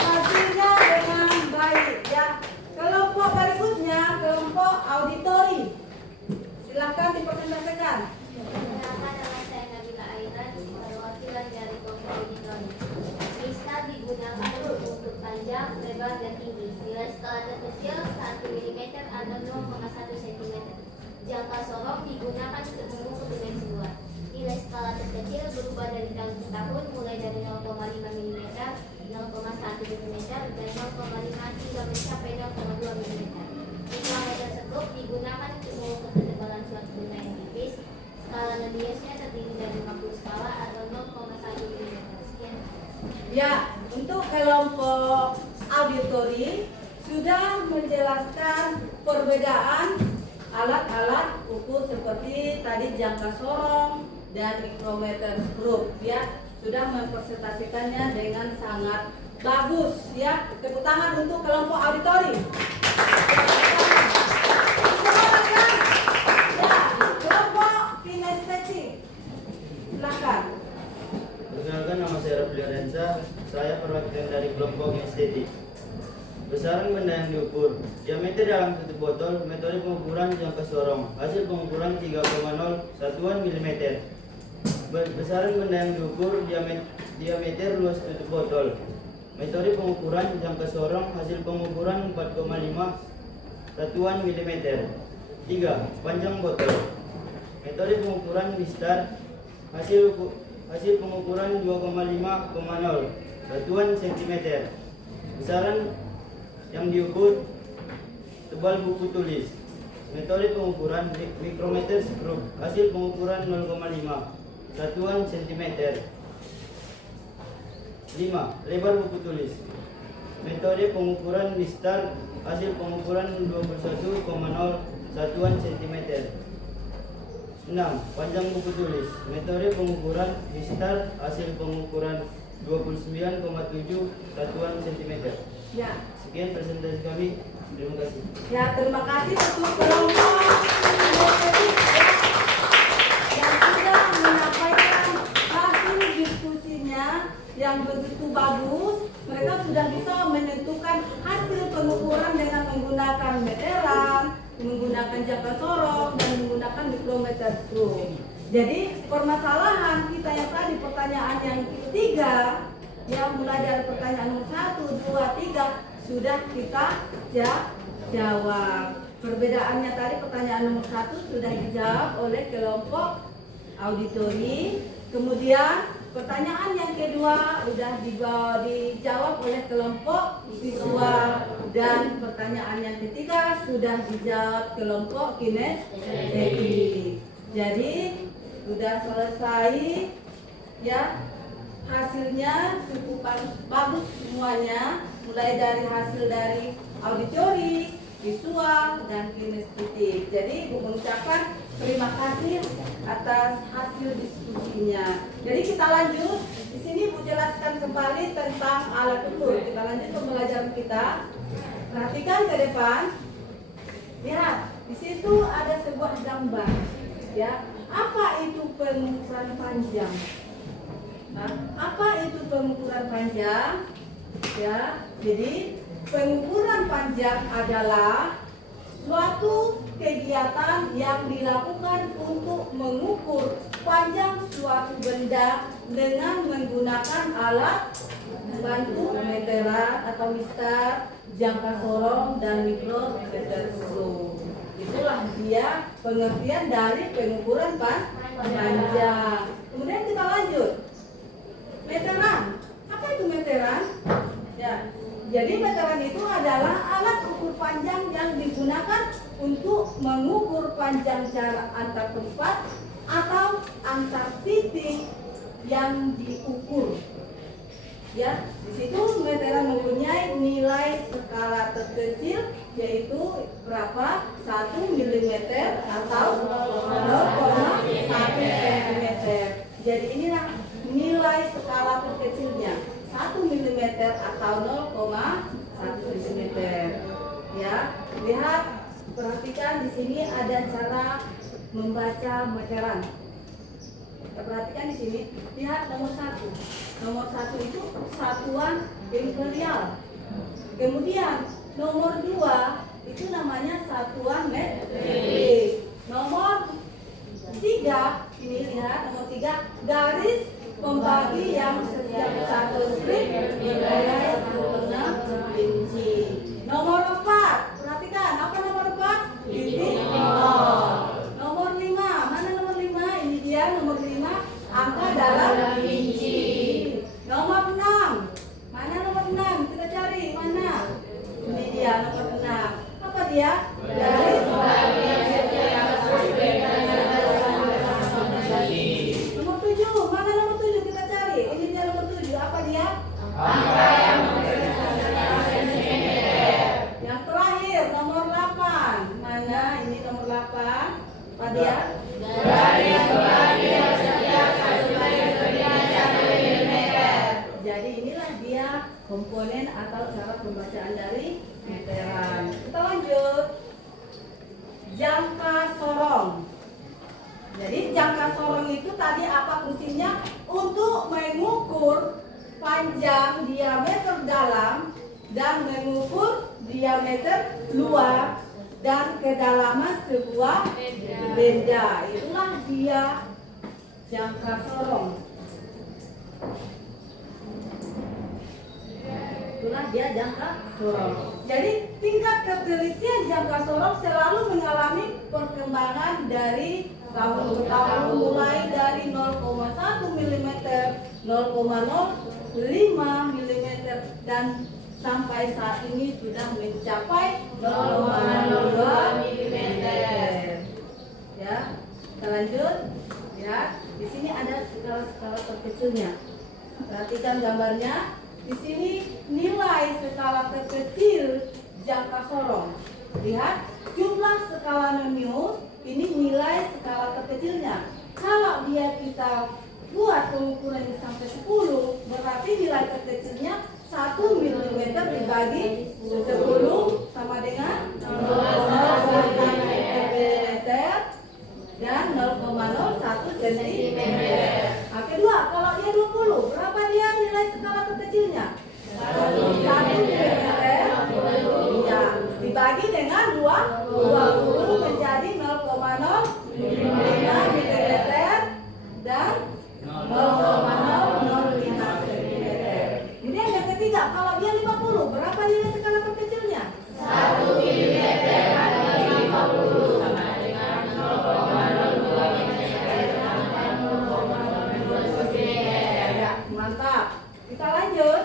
hasilnya dengan baik. Ya, kelompok berikutnya kelompok auditori. Silakan dipresentasikan. Perkenalkan, nama saya Nabila Airan, perwakilan dari kelompok auditori. Mistar digunakan untuk panjang, lebar, dan tinggi. Nilai skala terkecil 1 mm atau 0,1 cm. Jangka sorong digunakan untuk mengukur dimensi luar. Nilai skala terkecil berubah dari tahun ke tahun, mulai dari 0,5 mm, 0,1 mm, dan 0,5 hingga mencapai 0,2 mm. Mikrometer struktur digunakan untuk mengukur ketebalan surat benda yang tipis. Skala radiusnya terdiri dari 50 skala atau 0,1 mm. Sekian. Ya, untuk kelompok auditori sudah menjelaskan perbedaan alat-alat ukur seperti tadi jangka sorong dan mikrometer skrup. Ya, sudah mempresentasikannya dengan sangat bagus. Ya, tepuk tangan untuk kelompok auditori. Silakan. Ya, kelompok kinestetik. Silakan. Perkenalkan, nama saya Rafli Adensa, saya perwakilan dari kelompok estetik. Besaran benda yang diukur, diameter dalam tutup botol, metode pengukuran jangka sorong, hasil pengukuran 3,0 satuan milimeter. Besaran benda yang diukur, diameter luas tutup botol, metode pengukuran jangka sorong, hasil pengukuran 4,5 satuan milimeter. 3. Panjang botol, metode pengukuran mistar, hasil pengukuran 2,5,0 satuan cm. Besaran yang diukur tebal buku tulis. Metode pengukuran mikrometer skrup, hasil pengukuran 0,5 satuan cm. 5. Lebar buku tulis. Metode pengukuran mistar, hasil pengukuran 21,0 satuan cm. 6. Panjang buku tulis. Metode pengukuran mistar, hasil pengukuran 29,7 satuan cm. Ya. Sekian presentasi kami. Terima kasih. Ya, terima kasih untuk kelompok inisiatif yang sudah menyampaikan hasil diskusinya yang begitu bagus. Mereka sudah bisa menentukan hasil pengukuran dengan menggunakan meteran, menggunakan jangka sorong, dan menggunakan mikrometer skrup. Jadi permasalahan kita yang tadi pertanyaan yang ketiga, yang mulai dari pertanyaan nomor 1, 2, 3 sudah kita jawab. Perbedaannya tadi pertanyaan nomor 1 sudah dijawab oleh kelompok auditori. Kemudian pertanyaan yang kedua sudah dijawab oleh kelompok visual, dan pertanyaan yang ketiga sudah dijawab kelompok kinestetik. Jadi sudah selesai ya, hasilnya cukup bagus semuanya, mulai dari hasil dari auditori, visual, dan kinestetik. Jadi Ibu mengucapkan terima kasih atas hasil diskusinya. Jadi kita lanjut. Di sini Ibu jelaskan kembali tentang alat ukur. Kita lanjut pembelajaran kita. Perhatikan ke depan. Lihat, di situ ada sebuah gambar. Ya, apa itu pengukuran panjang? Nah, apa itu pengukuran panjang? Ya, jadi pengukuran panjang adalah suatu kegiatan yang dilakukan untuk mengukur panjang suatu benda dengan menggunakan alat bantu meteran atau mistar, jangka sorong, dan mikrometer skrup. Itulah dia pengertian dari pengukuran panjang. Kemudian kita lanjut. Meteran. Apa itu meteran? Ya. Jadi meteran itu adalah alat ukur panjang yang digunakan untuk mengukur panjang jarak antar tempat atau antar titik yang diukur. Ya, di situ meteran mempunyai nilai skala terkecil, yaitu berapa? 1 mm atau 0,1 cm. Jadi inilah nilai skala terkecilnya, 1 mm atau 0,1 cm. Ya, lihat, perhatikan di sini ada cara membaca meteran. Kita perhatikan di sini, lihat nomor 1. Nomor 1 itu satuan imperial. Kemudian nomor 2 itu namanya satuan metrik. Nomor 3, ini lihat nomor 3, garis pembagi yang setiap satu strip bernilai 1/6 inci. Nomor 4, perhatikan, apa nomor 4? Titik nol. Nomor 5, mana nomor 5? Ini dia nomor 5, angka dalam inci. Nomor 6, mana nomor 6? Kita cari, mana? Ini dia nomor 6. Apa dia? Garis pembagi yang setiap satu strip nomor 7, mana nomor 7? Kita cari. Ini dia nomor 7. Apa dia? Angka yang yang terakhir nomor 8. Mana? Ini nomor 8. Apa dia? Garis pembagi yang setiap satu strip bernilai 1 mm. Jadi inilah dia komponen atau cara pembacaan dari meteran. Kita lanjut. Jangka sorong. Jadi jangka sorong itu tadi apa fungsinya? Untuk mengukur panjang diameter dalam dan mengukur diameter luar dan kedalaman sebuah benda. Itulah dia jangka sorong. Itulah dia jangka sorong. Jadi tingkat ketelitian jangka sorong selalu mengalami perkembangan dari tahun ke tahun, mulai dari 0,1 mm, 0,05 mm, dan sampai saat ini sudah mencapai 0,02 mm. Ya, kita lanjut. Ya, di sini ada skala-skala terkecilnya. Perhatikan gambarnya. Di sini nilai skala terkecil jangka sorong. Lihat, jumlah skala nonius ini nilai skala terkecilnya. Kalau dia kita buat pengukurannya sampai 10, berarti nilai terkecilnya 1 mm dibagi 10 sama dengan 0,1 mm dan 0,01 cm. Nah, kedua, kalau dia 20, berapa dia nilai skala terkecilnya? 1 mm. Ya, dibagi dengan 20 menjadi 0,05 mm dan 0,005 cm. Kemudian yang ketiga, kalau dia 50, berapa nilai skala terkecilnya? 1 mm kali 50 sama dengan 0,02 mm. Ya, mantap. Kita lanjut.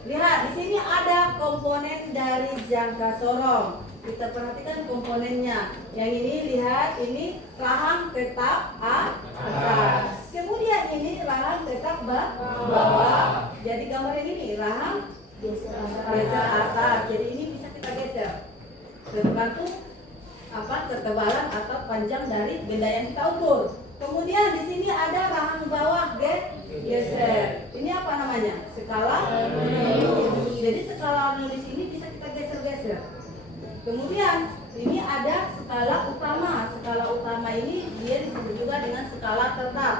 Lihat, di sini ada komponen dari jangka sorong. Kita perhatikan komponennya. Yang ini lihat, ini rahang tetap atas. Kemudian ini rahang tetap bawah. Jadi gambar ini rahang geser atas. Jadi ini bisa kita geser. Tergantung ketebalan atau panjang dari benda yang kita ukur. Kemudian di sini ada rahang bawah geser. Ini apa namanya? Skala nulis. Jadi skala nulis ini bisa kita geser-geser. Kemudian ini ada skala utama. Skala utama ini dia disebut juga dengan skala tetap.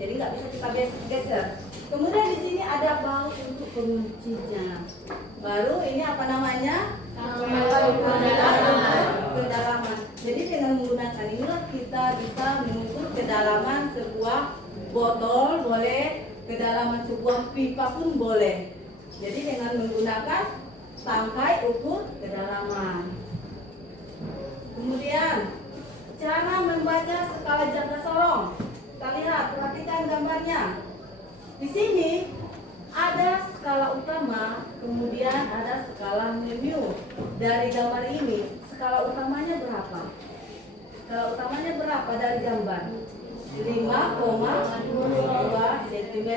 Jadi nggak bisa kita geser. Kemudian di sini ada baut untuk penguncinya. Baru ini apa namanya? Kedalaman. Jadi dengan menggunakan inilah kita bisa mengukur kedalaman sebuah botol, boleh kedalaman sebuah pipa pun boleh. Jadi dengan menggunakan tangkai ukur kedalaman. Kemudian cara membaca skala jangka sorong. Kita lihat, perhatikan gambarnya. Di sini ada skala utama, kemudian ada skala minimum. Dari gambar ini, skala utamanya berapa? Skala utamanya berapa dari gambar? 5,2 cm.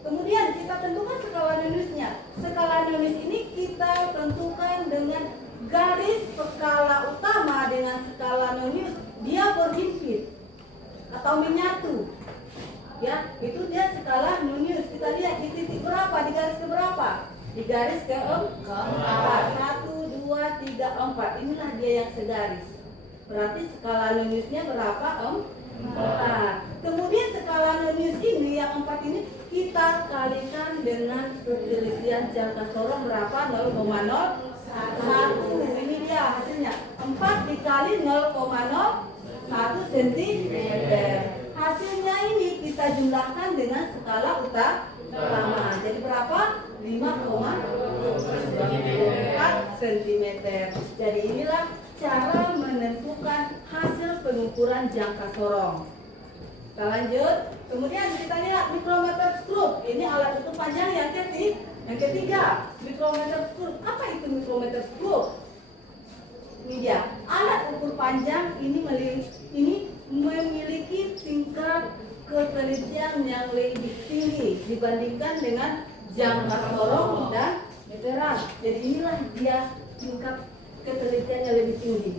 Kemudian kita tentukan skala minusnya. Skala minus ini kita tentukan dengan garis skala utama dengan skala minus, dia berhimpit atau menyatu. Ya, itu dia skala minus. Kita lihat di titik berapa, di garis ke berapa? Di garis keempat. 1, 2, 3, 4. Inilah dia yang segaris. Berarti skala minusnya berapa? 4. Kemudian skala minus ini yang 4 ini kita kalikan dengan perselisihan jangka sorong berapa? 0,01. Ini dia hasilnya. 4 dikali 0,01 cm. Hasilnya ini kita jumlahkan dengan skala utama. Jadi berapa? 5,4 cm. Jadi inilah cara menentukan hasil pengukuran jangka sorong. Kita lanjut. Kemudian kita lihat mikrometer skrup. Ini alat ukur panjang yang ketiga. Mikrometer skrup. Apa itu mikrometer skrup? Ini dia. Alat ukur panjang ini memiliki tingkat ketelitian yang lebih tinggi dibandingkan dengan jangka sorong dan meteran. Jadi inilah dia tingkat ketelitian yang lebih tinggi.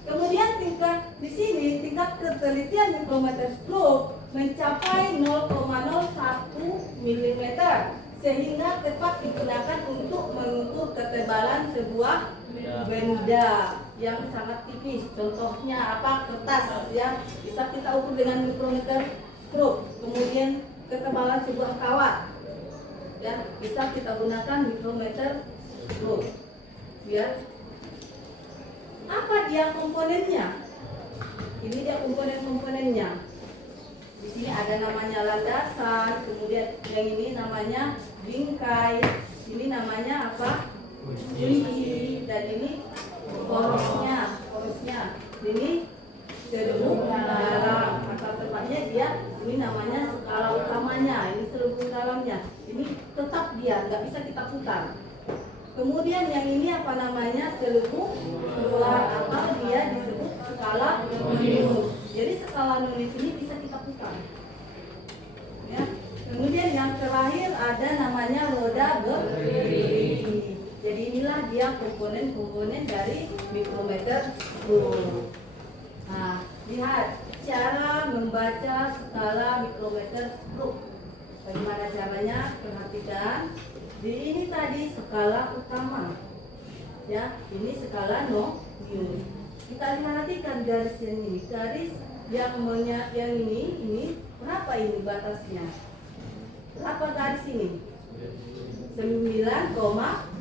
Kemudian di sini tingkat ketelitian mikrometer skrup mencapai 0,01 mm sehingga tepat digunakan untuk mengukur ketebalan sebuah benda yang sangat tipis. Contohnya apa? Kertas ya. Bisa kita ukur dengan mikrometer skrup. Kemudian ketebalan sebuah kawat ya, bisa kita gunakan mikrometer skrup. Biar apa dia komponennya? Ini dia komponen-komponennya. Di sini ada namanya landasan, kemudian yang ini namanya bingkai, ini namanya apa? Kunci, dan ini porosnya. Ini selubung dalam, atau tepatnya dia ini namanya skala utamanya, ini selubung dalamnya. Ini tetap bisa kita putar. Kemudian yang ini apa namanya, seluruh luar atau dia disebut skala nunus. Jadi skala nunus ini bisa kita putar. Ya. Kemudian yang terakhir ada namanya roda berdiri. Jadi inilah dia komponen-komponen dari mikrometer skru. Nah, lihat cara membaca skala mikrometer skru. Bagaimana caranya? Perhatikan. Di ini tadi skala utama, ya, ini skala nunus. Kita perhatikan garis yang ini, garis yang ini berapa ini batasnya? Berapa garis ini? 9,5.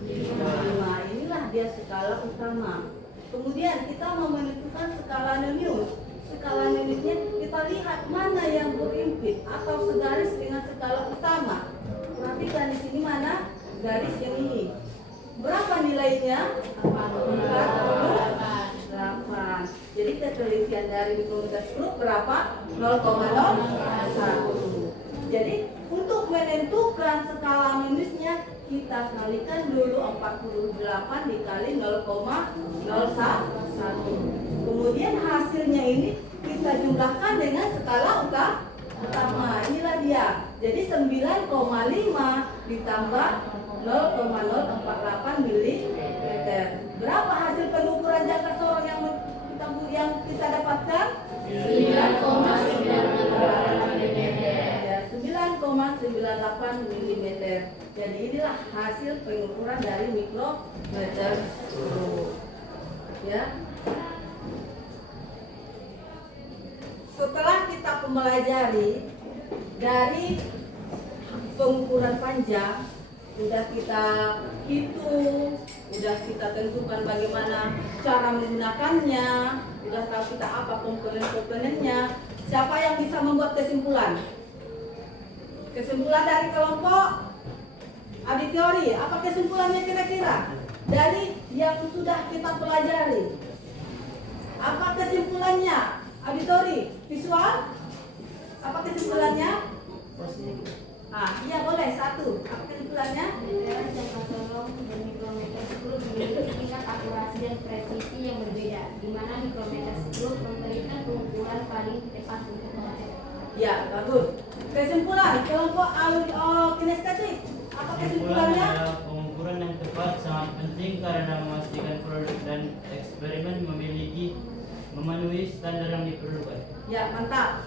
Inilah dia skala utama. Kemudian kita mau menentukan skala nunus. Skala nunusnya kita lihat mana yang berimpit atau segaris dengan skala utama. Perhatikan di sini mana garis yang ini. Berapa nilainya? 48. Jadi ketelitian dari mikrometer skru berapa? 0,01. Jadi untuk menentukan skala nunusnya kita kalikan dulu 48 dikali 0,01. Kemudian hasilnya ini kita jumlahkan dengan skala utama. Inilah dia. Jadi 9,5 ditambah 0,048 mm. Berapa hasil pengukuran jangka sorong yang kita dapatkan? 9,98 mm. Jadi inilah hasil pengukuran dari mikrometer skru. Ya. Setelah kita mempelajari dari pengukuran panjang, sudah kita hitung, sudah kita tentukan bagaimana cara menggunakannya, sudah tahu kita apa komponen-komponennya. Siapa yang bisa membuat kesimpulan? Kesimpulan dari kelompok auditori, apa kesimpulannya kira-kira dari yang sudah kita pelajari? Apa kesimpulannya? Auditori, visual? Apa kesimpulannya? Iya boleh, satu. Apa kesimpulannya? Meteran jangka sorong dan mikrometer skru memiliki tingkat akurasi dan presisi yang berbeda, di mana mikrometer skru memberikan pengukuran paling tepat untuk meter. Ya, bagus. Kesimpulan kelompok kinestetik. Apa kesimpulannya? Adalah pengukuran yang tepat sangat penting karena memastikan produk dan eksperimen memenuhi standar yang diperlukan. Ya, mantap.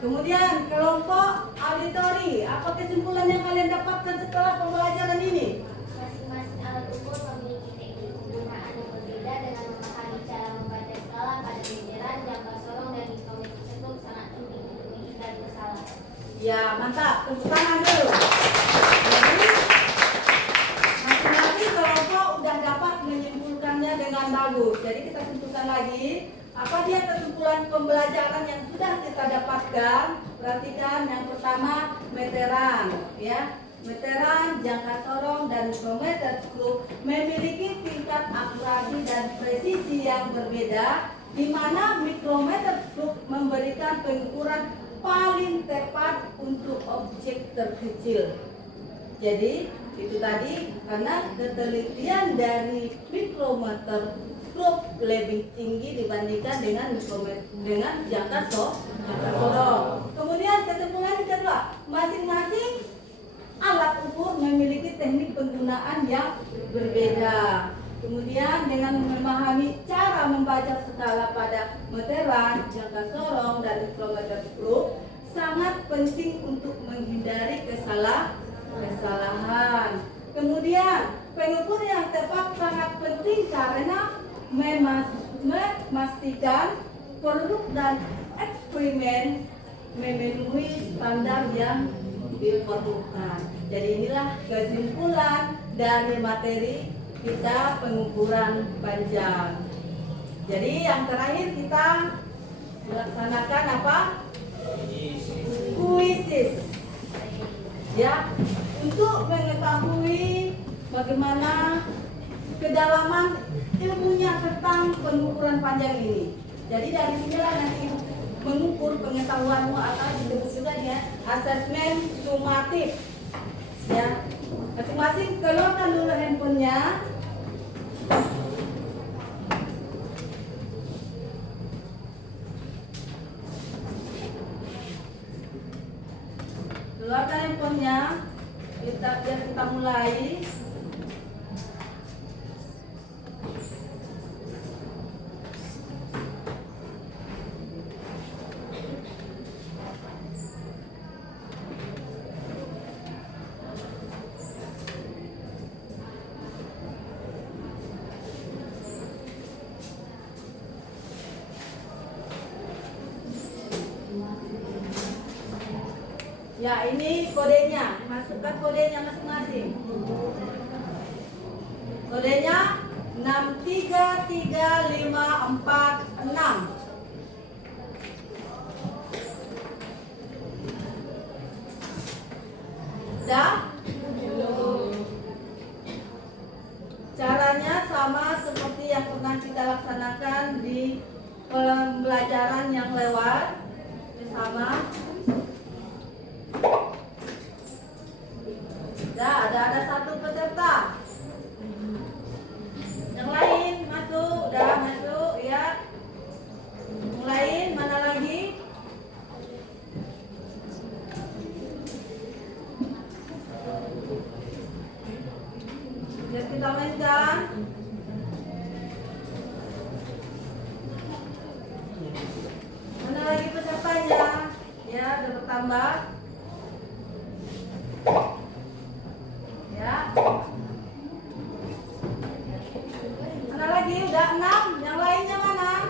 Kemudian kelompok auditori, apa kesimpulan yang kalian dapatkan setelah pembelajaran ini? Masing-masing alat ukur memiliki teknik penggunaan yang berbeda. Dengan memahami cara membaca skala pada meteran, jangka sorong, dan mikrometer skru sangat penting untuk menghindari kesalahan. Ya, mantap. Tepuk tangan dulu. Jadi, masing-masing kelompok udah dapat menyimpulkannya dengan bagus. Jadi kita simpulkan lagi. Apa dia kesimpulan pembelajaran yang sudah kita dapatkan? Perhatikan yang pertama, meteran, ya. Meteran, jangka sorong, dan mikrometer skru memiliki tingkat akurasi dan presisi yang berbeda, di mana mikrometer skru memberikan pengukuran paling tepat untuk objek terkecil. Jadi itu tadi karena ketelitian dari mikrometer skru lebih tinggi dibandingkan dengan jangka sorong. Kemudian kesimpulan kedua, masing-masing alat ukur memiliki teknik penggunaan yang berbeda. Kemudian dengan memahami cara membaca skala pada meteran, jangka sorong, dan mikrometer skru sangat penting untuk menghindari kesalahan. Kemudian pengukur yang tepat sangat penting karena memastikan produk dan eksperimen memenuhi standar yang diperlukan. Jadi inilah kesimpulan dari materi kita pengukuran panjang. Jadi yang terakhir kita melaksanakan apa? Kuisis. Ya, untuk mengetahui bagaimana kedalaman ilmunya tentang pengukuran panjang ini. Jadi dari sinilah nanti mengukur pengetahuanmu atau disebut juga dia asesmen sumatif. Ya, Masing-masing keluarkan dulu handphonenya. Keluarkan handphonenya. Kita mulai. Ya, ini kodenya. Masukkan kodenya masing-masing. Kodenya 633546. Sudah? Caranya sama seperti yang pernah kita laksanakan di pembelajaran yang lewat. Sama. Ada satu peserta. Yang lain masuk, masuk ya. Mulai, mana lagi? Biar kita mainkan. Mana lagi pesertanya? Ya, udah bertambah. Ya. Mana lagi? Udah 6. Yang lainnya mana?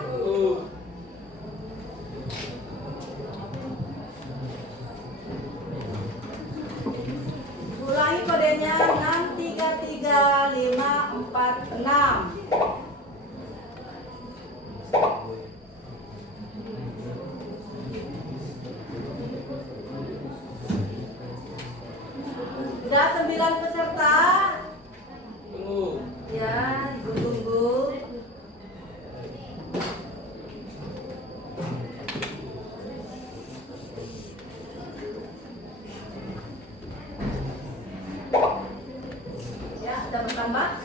Ulangi kodenya 633546. Sudah 9 peserta. Ya, ibu tunggu. Ya, sudah bertambah.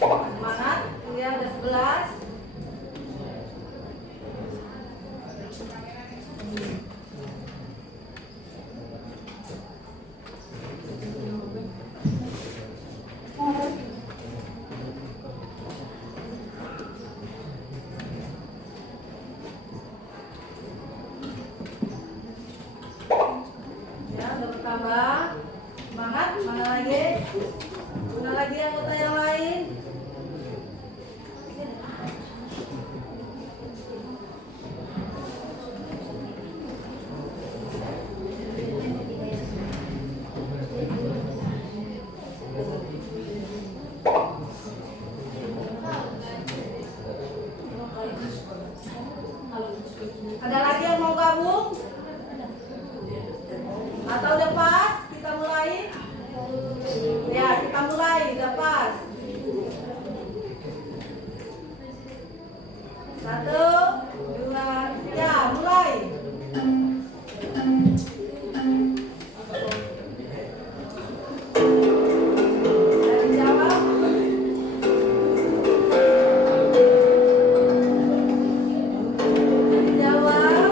Semangat. Ya, udah 11. Ya, udah bertambah. Semangat. Mana lagi? Mana lagi anggota yang lain? Ada lagi yang mau gabung? Atau udah pas? Kita mulai? Ya, kita mulai. Udah pas. 1, 2, 3, mulai. Dari jawab. Dari jawab.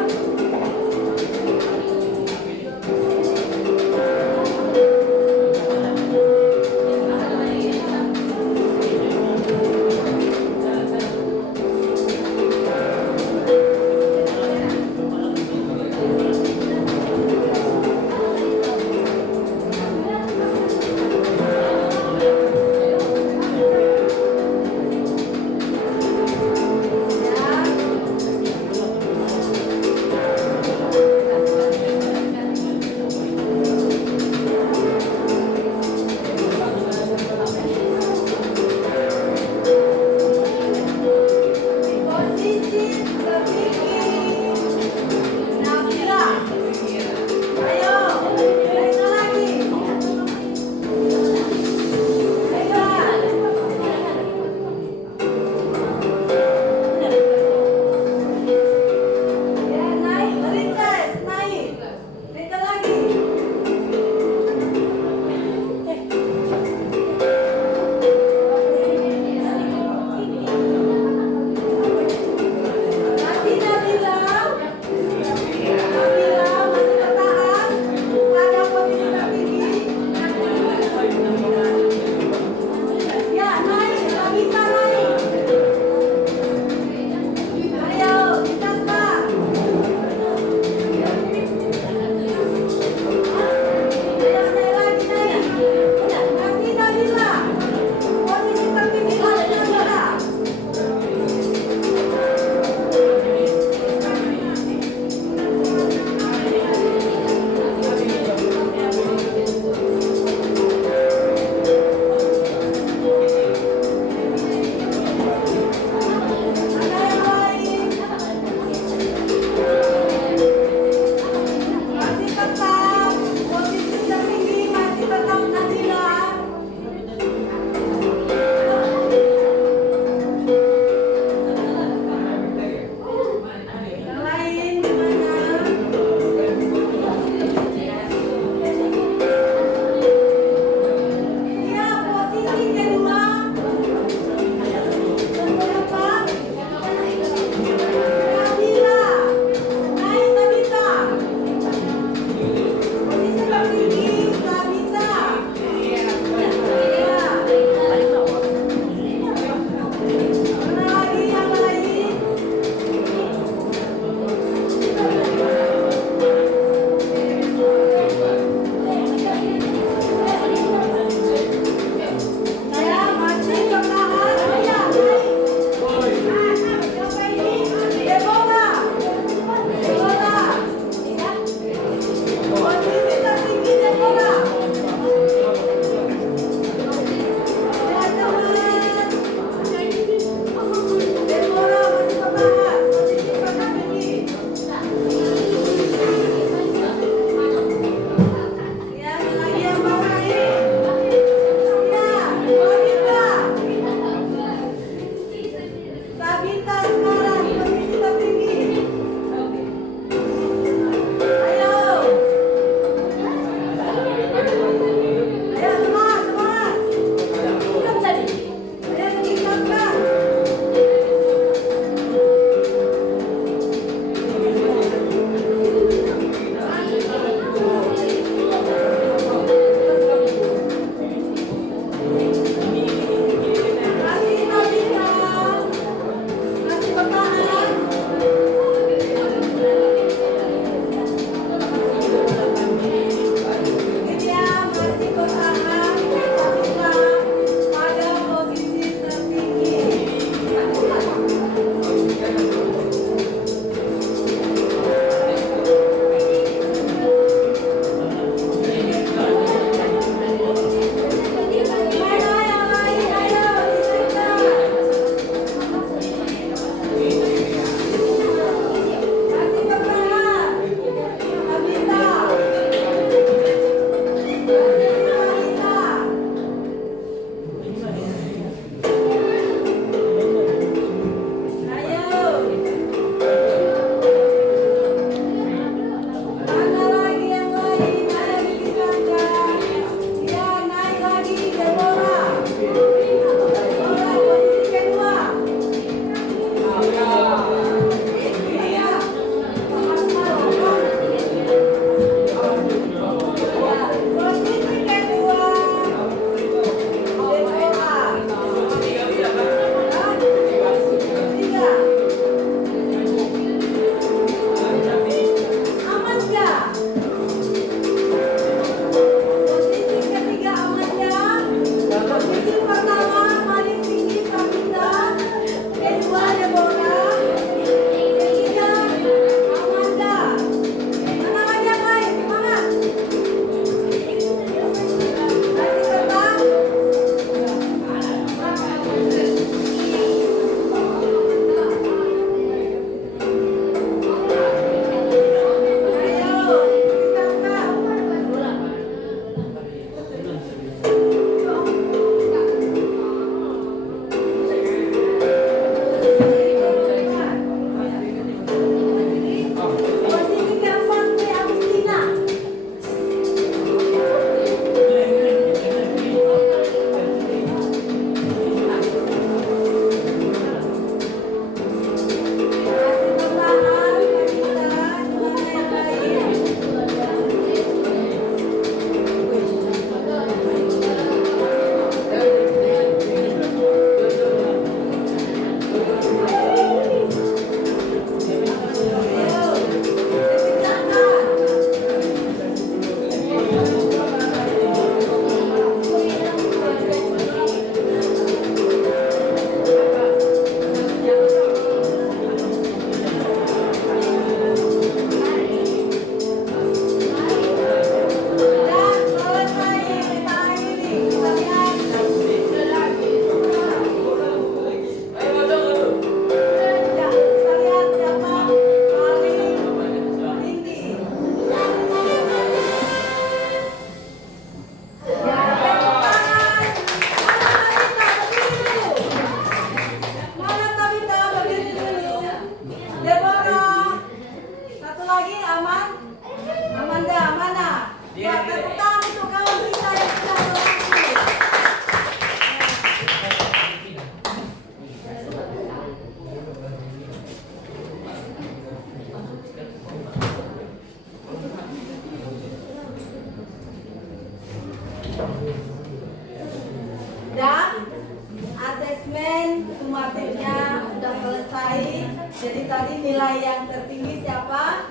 Jadi tadi nilai yang tertinggi siapa?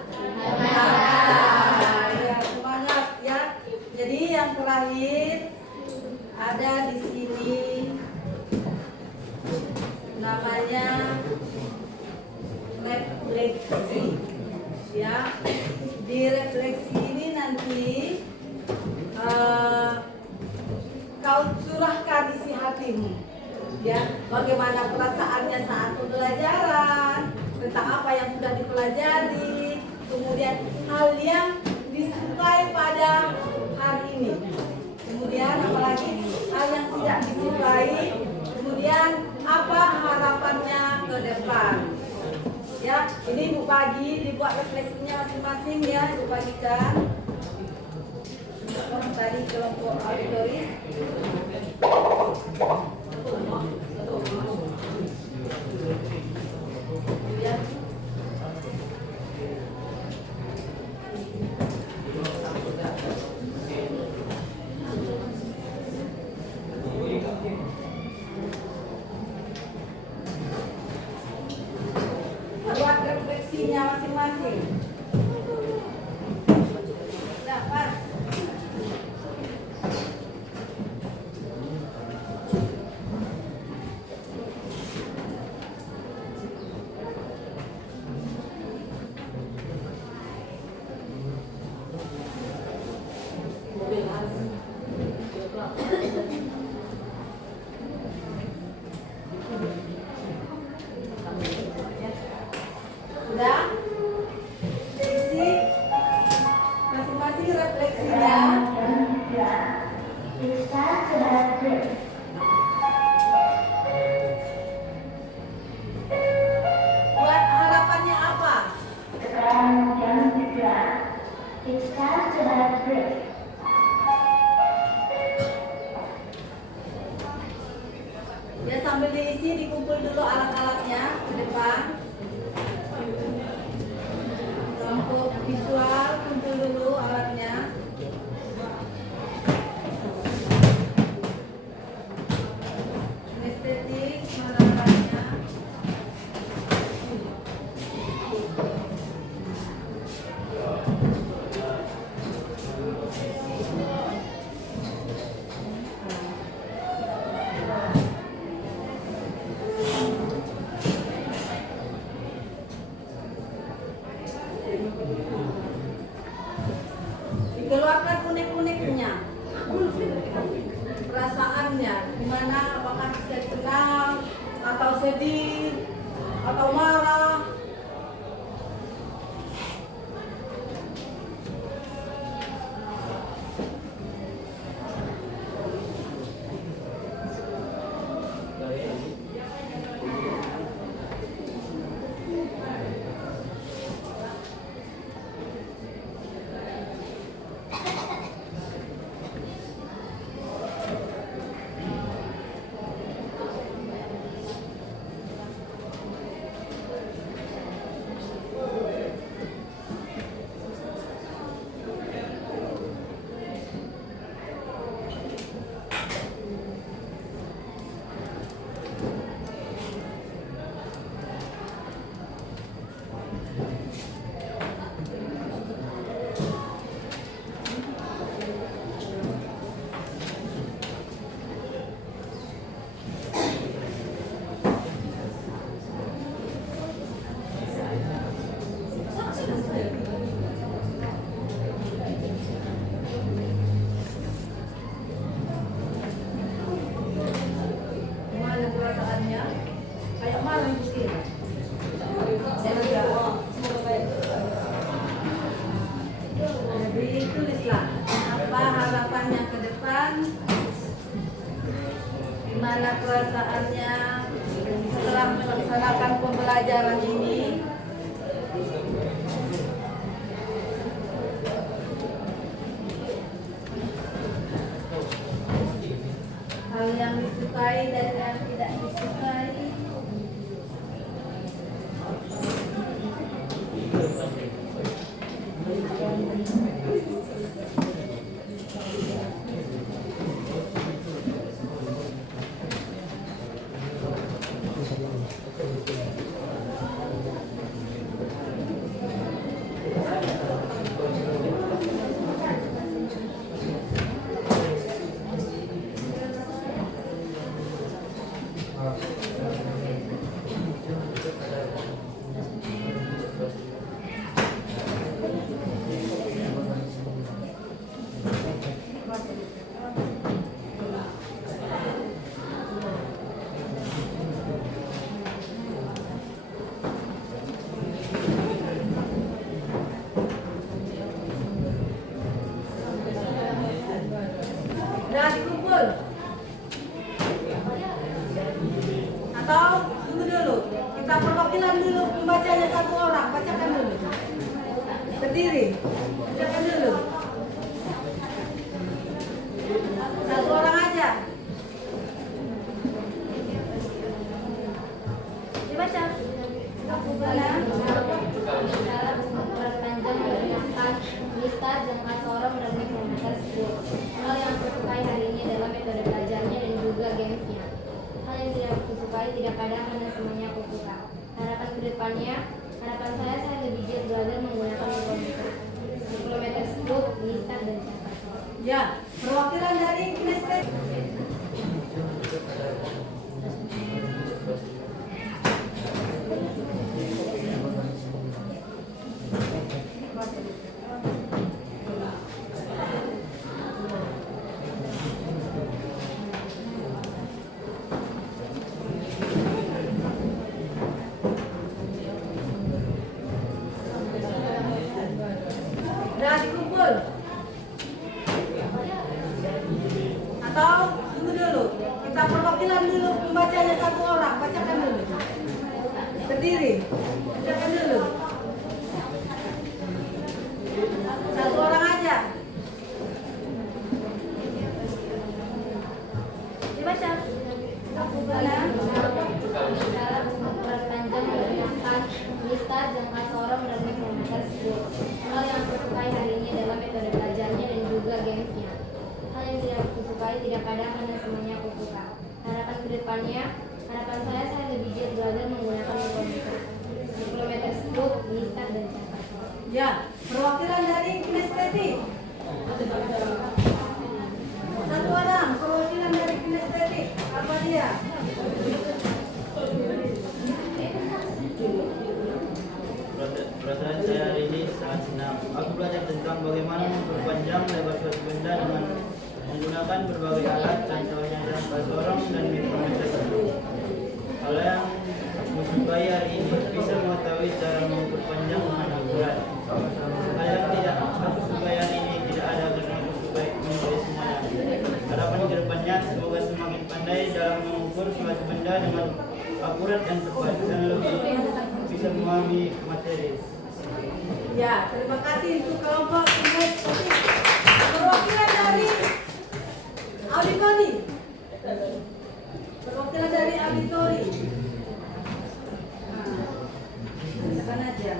Ya, semangat ya. Jadi yang terakhir ada di sini namanya refleksi. Ya, di refleksi ini nanti kau curahkan isi hatimu. Ya, bagaimana perasaannya saat pembelajaran, tentang apa yang sudah dipelajari, kemudian hal yang disukai pada hari ini, kemudian apalagi hal yang tidak disukai, kemudian apa harapannya ke depan. Ya, ini Ibu bagi, dibuat refleksinya masing-masing ya, Ibu bagikan. Tadi kelompok auditoris. Ya. Buat refleksinya masing-masing. Nah, pas. Sudah? Isi masing-masing refleksinya. Kita sudah break. Buat harapannya apa? Sekarang jam 3. Kita sudah break. Ya, sambil diisi dikumpul dulu alat-alatnya ke depan. Kelompok visual kumpul dulu alatnya. Estetik mana alatnya? Dikeluarkan unek-uneknya, perasaannya gimana, apakah senang atau sedih atau marah. Gimana perasaannya? Kayak marah mungkin. Jadi tulislah apa harapannya ke depan, gimana perasaannya setelah melaksanakan pembelajaran ini. Hal yang disukai dan yang tidak disukai. perwakilan dulu pembacanya satu orang, bacakan dulu. Berdiri, bacakan dulu. Satu orang aja. Dibaca. dalam ukuran panjang menggunakan mistar, jangka sorong, dan mikrometer skop. Hal yang aku sukai hari ini adalah metode belajarnya dan juga gamesnya. Hal yang tidak aku sukai tidak kadang karena semuanya aku suka. Harapan kedepannya, harapan saya lebih giat belajar menggunakan mikrometer skop, mistar, dan jangka sorong. Ya, perwakilan dari Kinestetik. Udah dikumpul? Atau tunggu dulu? Kita perwakilan dulu pembacanya satu orang, bacakan dulu. Berdiri, bacakan dulu. Satu orang aja. Dibaca. Dalam ukuran panjang menggunakan mistar, jangka sorong, dan mikrometer skop. Hal yang aku sukai hari ini adalah metode belajarnya dan juga gamesnya. Hal yang tidak aku sukai tidak kadang karena semuanya aku suka. Harapan kedepannya, harapan saya lebih giat belajar menggunakan mikrometer skop, mistar, dan jangka sorong. Ya, perwakilan dari Kinestetik. Satu orang, perwakilan dari Kinestetik. Apa dia? Perasaan saya hari ini sangat senang. Aku belajar tentang bagaimana memperpanjang lebar suatu benda dengan menggunakan berbagai alat, contohnya jangka sorong dan mikrometer skop. Hal yang aku sukai hari ini bisa mengetahui cara memperpanjang dengan akurat. Hal yang tidak aku sukai hari ini tidak ada karena aku sukai mengetahui semuanya. Harapan kedepannya semoga semakin pandai dalam mengukur suatu benda dengan akurat dan tepat dan lebih bisa memahami materi. Ya, terima kasih untuk kelompok Kinestetik. Perwakilan dari auditori. Perwakilan dari auditori. Nah, silakan aja.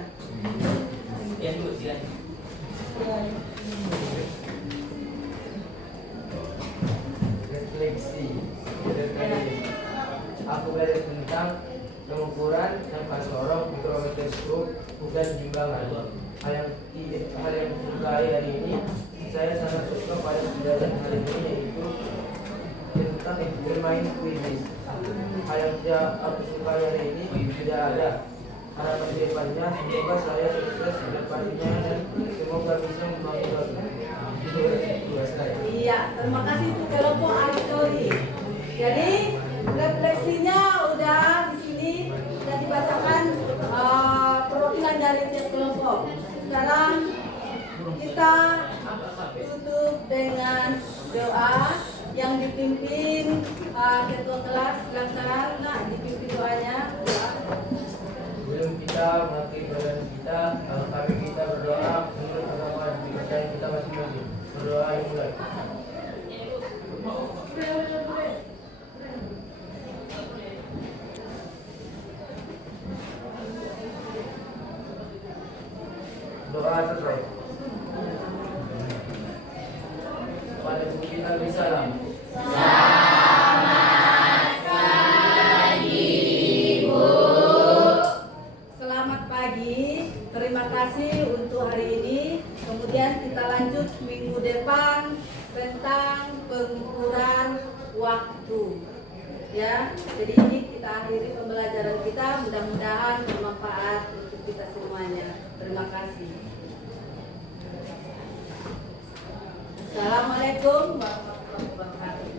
Refleksi. Aku belajar tentang pengukuran jangka sorong, mikrometer skop, bukan timbangan. Hal yang sukai hari ini, saya sangat suka pada pelajaran hari ini yaitu tentang bermain kuis. Hal yang tidak aku sukai hari ini tidak ada. Harapan kedepannya semoga saya sukses ke depannya dan semoga bisa membangun tugas saya. Iya, terima kasih untuk kelompok auditori. Jadi refleksinya udah di sini sudah dibacakan perwakilan dari tiap kelompok. Sekarang kita tutup dengan doa yang dipimpin ketua kelas. Silakan, nah, dipimpin doanya. Sebelum kita mengakhiri pelajaran kita, kami kita berdoa menurut agama dan kepercayaan kita masing-masing. Berdoa yang mulai. Doa selesai. Pada buku kita bersalam. Selamat pagi, terima kasih untuk hari ini. Kemudian kita lanjut minggu depan tentang pengukuran waktu. Ya, jadi ini kita akhiri pembelajaran kita. Mudah-mudahan bermanfaat untuk kita semuanya. Terima kasih. Assalamualaikum warahmatullahi wabarakatuh.